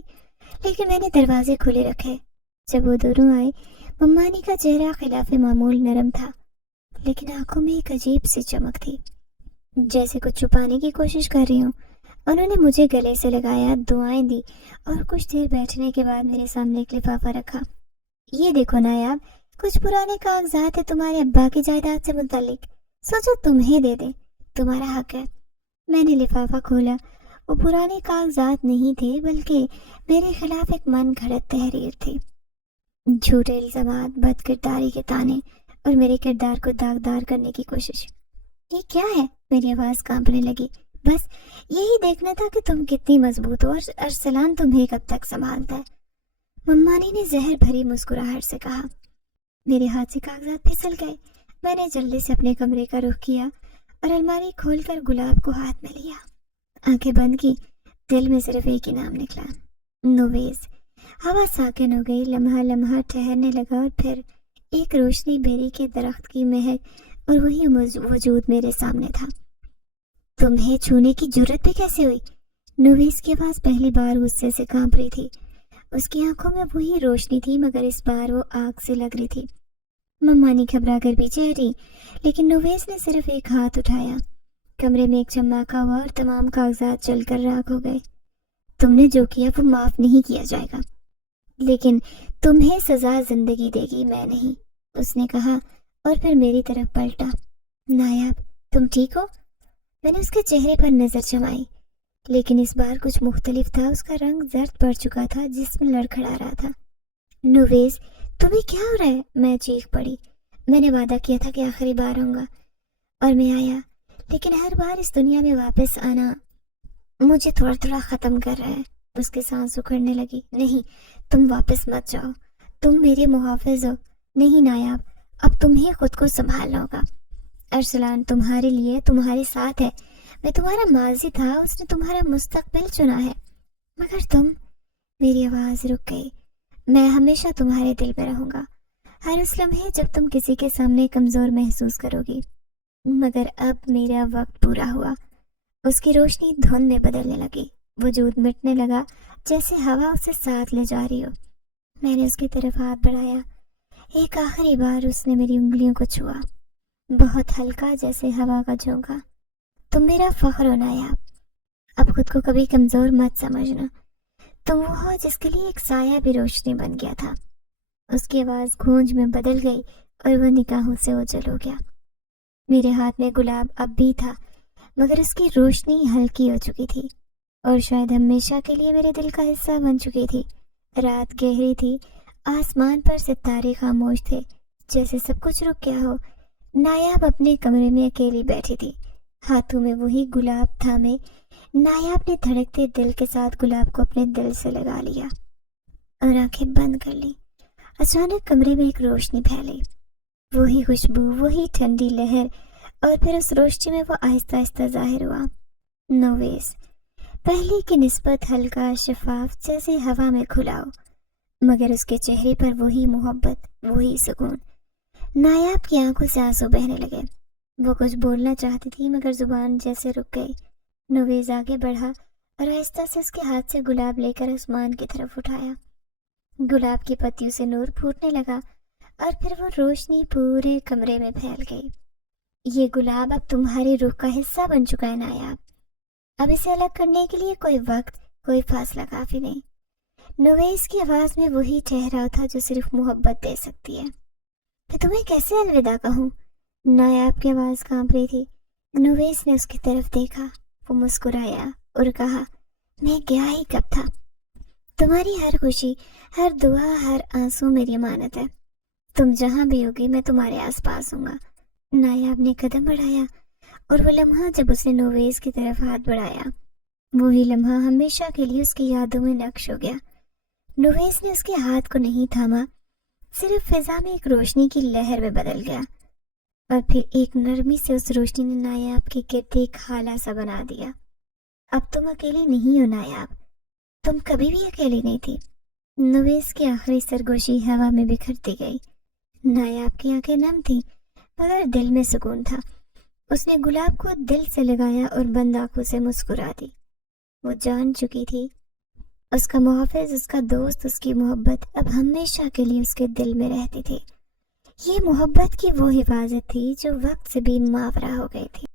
लेकिन मैंने दरवाजे खुले रखे। जब वो दोनों आए, मम्मानी का चेहरा खिलाफे मामूल नरम था, लेकिन आंखों में एक अजीब सी चमक थी, जैसे कुछ छुपाने की कोशिश कर रही हूँ। उन्होंने मुझे गले से लगाया, दुआएं दी और कुछ देर बैठने के बाद मेरे सामने एक लिफाफा रखा। ये देखो नायाब, कुछ पुराने कागजात है तुम्हारे अब्बा की जायदाद से मुतालिक। सोचो तुम्हें दे दे, तुम्हारा हक है। मैंने लिफाफा खोला। वो पुराने कागजात नहीं थे, बल्कि मेरे खिलाफ एक मन घड़त तहरीर थी। झूठे इल्जामात, बदकिरदारी के ताने और मेरे किरदार को दागदार करने की कोशिश। ये क्या है? मेरी आवाज कांपने लगी। बस यही देखना था कि तुम कितनी मजबूत हो और अरसलान तुम्हें कब तक संभालता है। मम्मानी ने जहर भरी मुस्कुराहट से कहा। मेरे हाथ से कागजात फिसल गए। मैंने जल्दी से अपने कमरे का रुख किया और अलमारी खोलकर गुलाब को हाथ में लिया। आंखें बंद की। दिल में सिर्फ एक ही नाम निकला, नोवेज। हवा साकिन हो गई। लम्हा लम्हा ठहरने लगा और फिर एक रोशनी बेरी के दरख्त की महक और वही वजूद मेरे सामने था। तुम्हें छूने की जुर्रत भी कैसे हुई? नोवेज की आवाज पहली बार गुस्से से कांप रही थी। उसकी आंखों में वही रोशनी थी, मगर इस बार वो आग से लग रही थी। मम्मानी घबरा कर पीछे हटी, लेकिन नोवेज ने सिर्फ एक हाथ उठाया। कमरे में एक चमकाा हुआ और तमाम कागजात जलकर राख हो गए। तुमने जो किया वो माफ नहीं किया जाएगा, लेकिन तुम्हें सजा जिंदगी देगी, मैं नहीं, उसने कहा और फिर मेरी तरफ पलटा। नायाब, तुम ठीक हो? मैंने उसके चेहरे पर नजर जमाई, लेकिन इस बार कुछ मुख्तलिफ था। उसका रंग जर्द पड़ चुका था, जिसमें लड़खड़ा रहा था। नोवेज, तुम्हें क्या हो रहा है? मैं चीख पड़ी। मैंने वादा किया था कि आखिरी बार आऊंगा, और मैं आया, लेकिन हर बार इस दुनिया में वापस आना मुझे थोड़ा थोड़ा खत्म कर रहा है। उसके सांस उखड़ने लगी। नहीं, तुम वापस मत जाओ, तुम मेरे मुहाफिज हो। नहीं नायाब, अब तुम्हें खुद को संभालना होगा। अरसलान तुम्हारे लिए, तुम्हारे साथ है। मैं तुम्हारा माजी था, उसने तुम्हारा मुस्तकबिल चुना है, मगर तुम... मेरी आवाज रुक गई। मैं हमेशा तुम्हारे दिल में रहूंगा, हर उस लम्हे जब तुम किसी के सामने कमजोर महसूस करोगी। मगर अब मेरा वक्त पूरा हुआ। उसकी रोशनी धुंध में बदलने लगी। वजूद मिटने लगा, जैसे हवा उसे साथ ले जा रही हो। میں نے اس کی طرف ہاتھ بڑھایا. ایک آخری بار اس نے میری انگلیوں کو چھوا، بہت ہلکا جیسے ہوا کا جھونکا. تم میرا فخر ہو نایاب. اب خود کو کبھی کمزور مت سمجھنا. تم وہ ہو جس کے لیے ایک سایہ بھی روشنی بن گیا تھا. اس کی آواز گونج میں بدل گئی اور وہ نگاہوں سے اوجھل ہو گیا. میرے ہاتھ میں گلاب اب بھی تھا، مگر اس کی روشنی ہلکی ہو چکی تھی اور شاید ہمیشہ کے لیے میرے دل کا حصہ بن چکی تھی. رات گہری تھی، آسمان پر ستارے خاموش تھے، جیسے سب کچھ رک گیا ہو. نایاب اپنے کمرے میں اکیلی بیٹھی تھی، ہاتھوں میں وہی گلاب تھامے. نایاب نے دھڑکتے دل کے ساتھ گلاب کو اپنے دل سے لگا لیا اور آنکھیں بند کر لی. اچانک کمرے میں ایک روشنی پھیلی، وہی خوشبو، وہی ٹھنڈی لہر، اور پھر اس روشنی میں وہ آہستہ آہستہ ظاہر ہوا. نویس، پہلے کی نسبت ہلکا، شفاف، جیسے ہوا میں کھلا ہو، مگر اس کے چہرے پر وہی محبت، وہی سکون. نایاب کی آنکھوں سے آنسو بہنے لگے. وہ کچھ بولنا چاہتی تھی مگر زبان جیسے رک گئی. نویز آگے بڑھا اور آہستہ سے اس کے ہاتھ سے گلاب لے کر آسمان کی طرف اٹھایا. گلاب کی پتیوں سے نور پھوٹنے لگا اور پھر وہ روشنی پورے کمرے میں پھیل گئی. یہ گلاب اب تمہاری روح کا حصہ بن چکا ہے نایاب. اب اسے الگ کرنے کے لیے کوئی وقت، کوئی فاصلہ کافی نہیں. نویس کی آواز میں وہی ٹھہراؤ تھا جو صرف محبت دے سکتی ہے. میں تمہیں کیسے الوداع کہوں؟ نایاب کی آواز کانپ رہی تھی. نویس نے اس کی طرف دیکھا، وہ مسکرایا اور کہا، میں گیا ہی کب تھا. تمہاری ہر خوشی، ہر دعا، ہر آنسو میری امانت ہے. تم جہاں بھی ہوگی میں تمہارے آس پاس ہوں گا. نایاب نے قدم بڑھایا اور وہ لمحہ جب اس نے نویس کی طرف ہاتھ بڑھایا، وہی لمحہ ہمیشہ کے لیے اس کی یادوں میں نقش ہو گیا. نویس نے اس کے ہاتھ کو نہیں تھاما، صرف فضا میں ایک روشنی کی لہر میں بدل گیا اور پھر ایک نرمی سے اس روشنی نے نایاب کے گرد ایک خالہ سا بنا دیا. اب تم اکیلی نہیں ہو نایاب، تم کبھی بھی اکیلی نہیں تھی. نویس کی آخری سرگوشی ہوا میں بکھرتی گئی. نایاب کی آنکھیں نم تھیں مگر دل میں سکون تھا. اس نے گلاب کو دل سے لگایا اور بند آنکھوں سے مسکرا دی. وہ جان چکی تھی اس کا محافظ، اس کا دوست، اس کی محبت اب ہمیشہ کے لیے اس کے دل میں رہتی تھی. یہ محبت کی وہ حفاظت تھی جو وقت سے بھی ماورا ہو گئی تھی.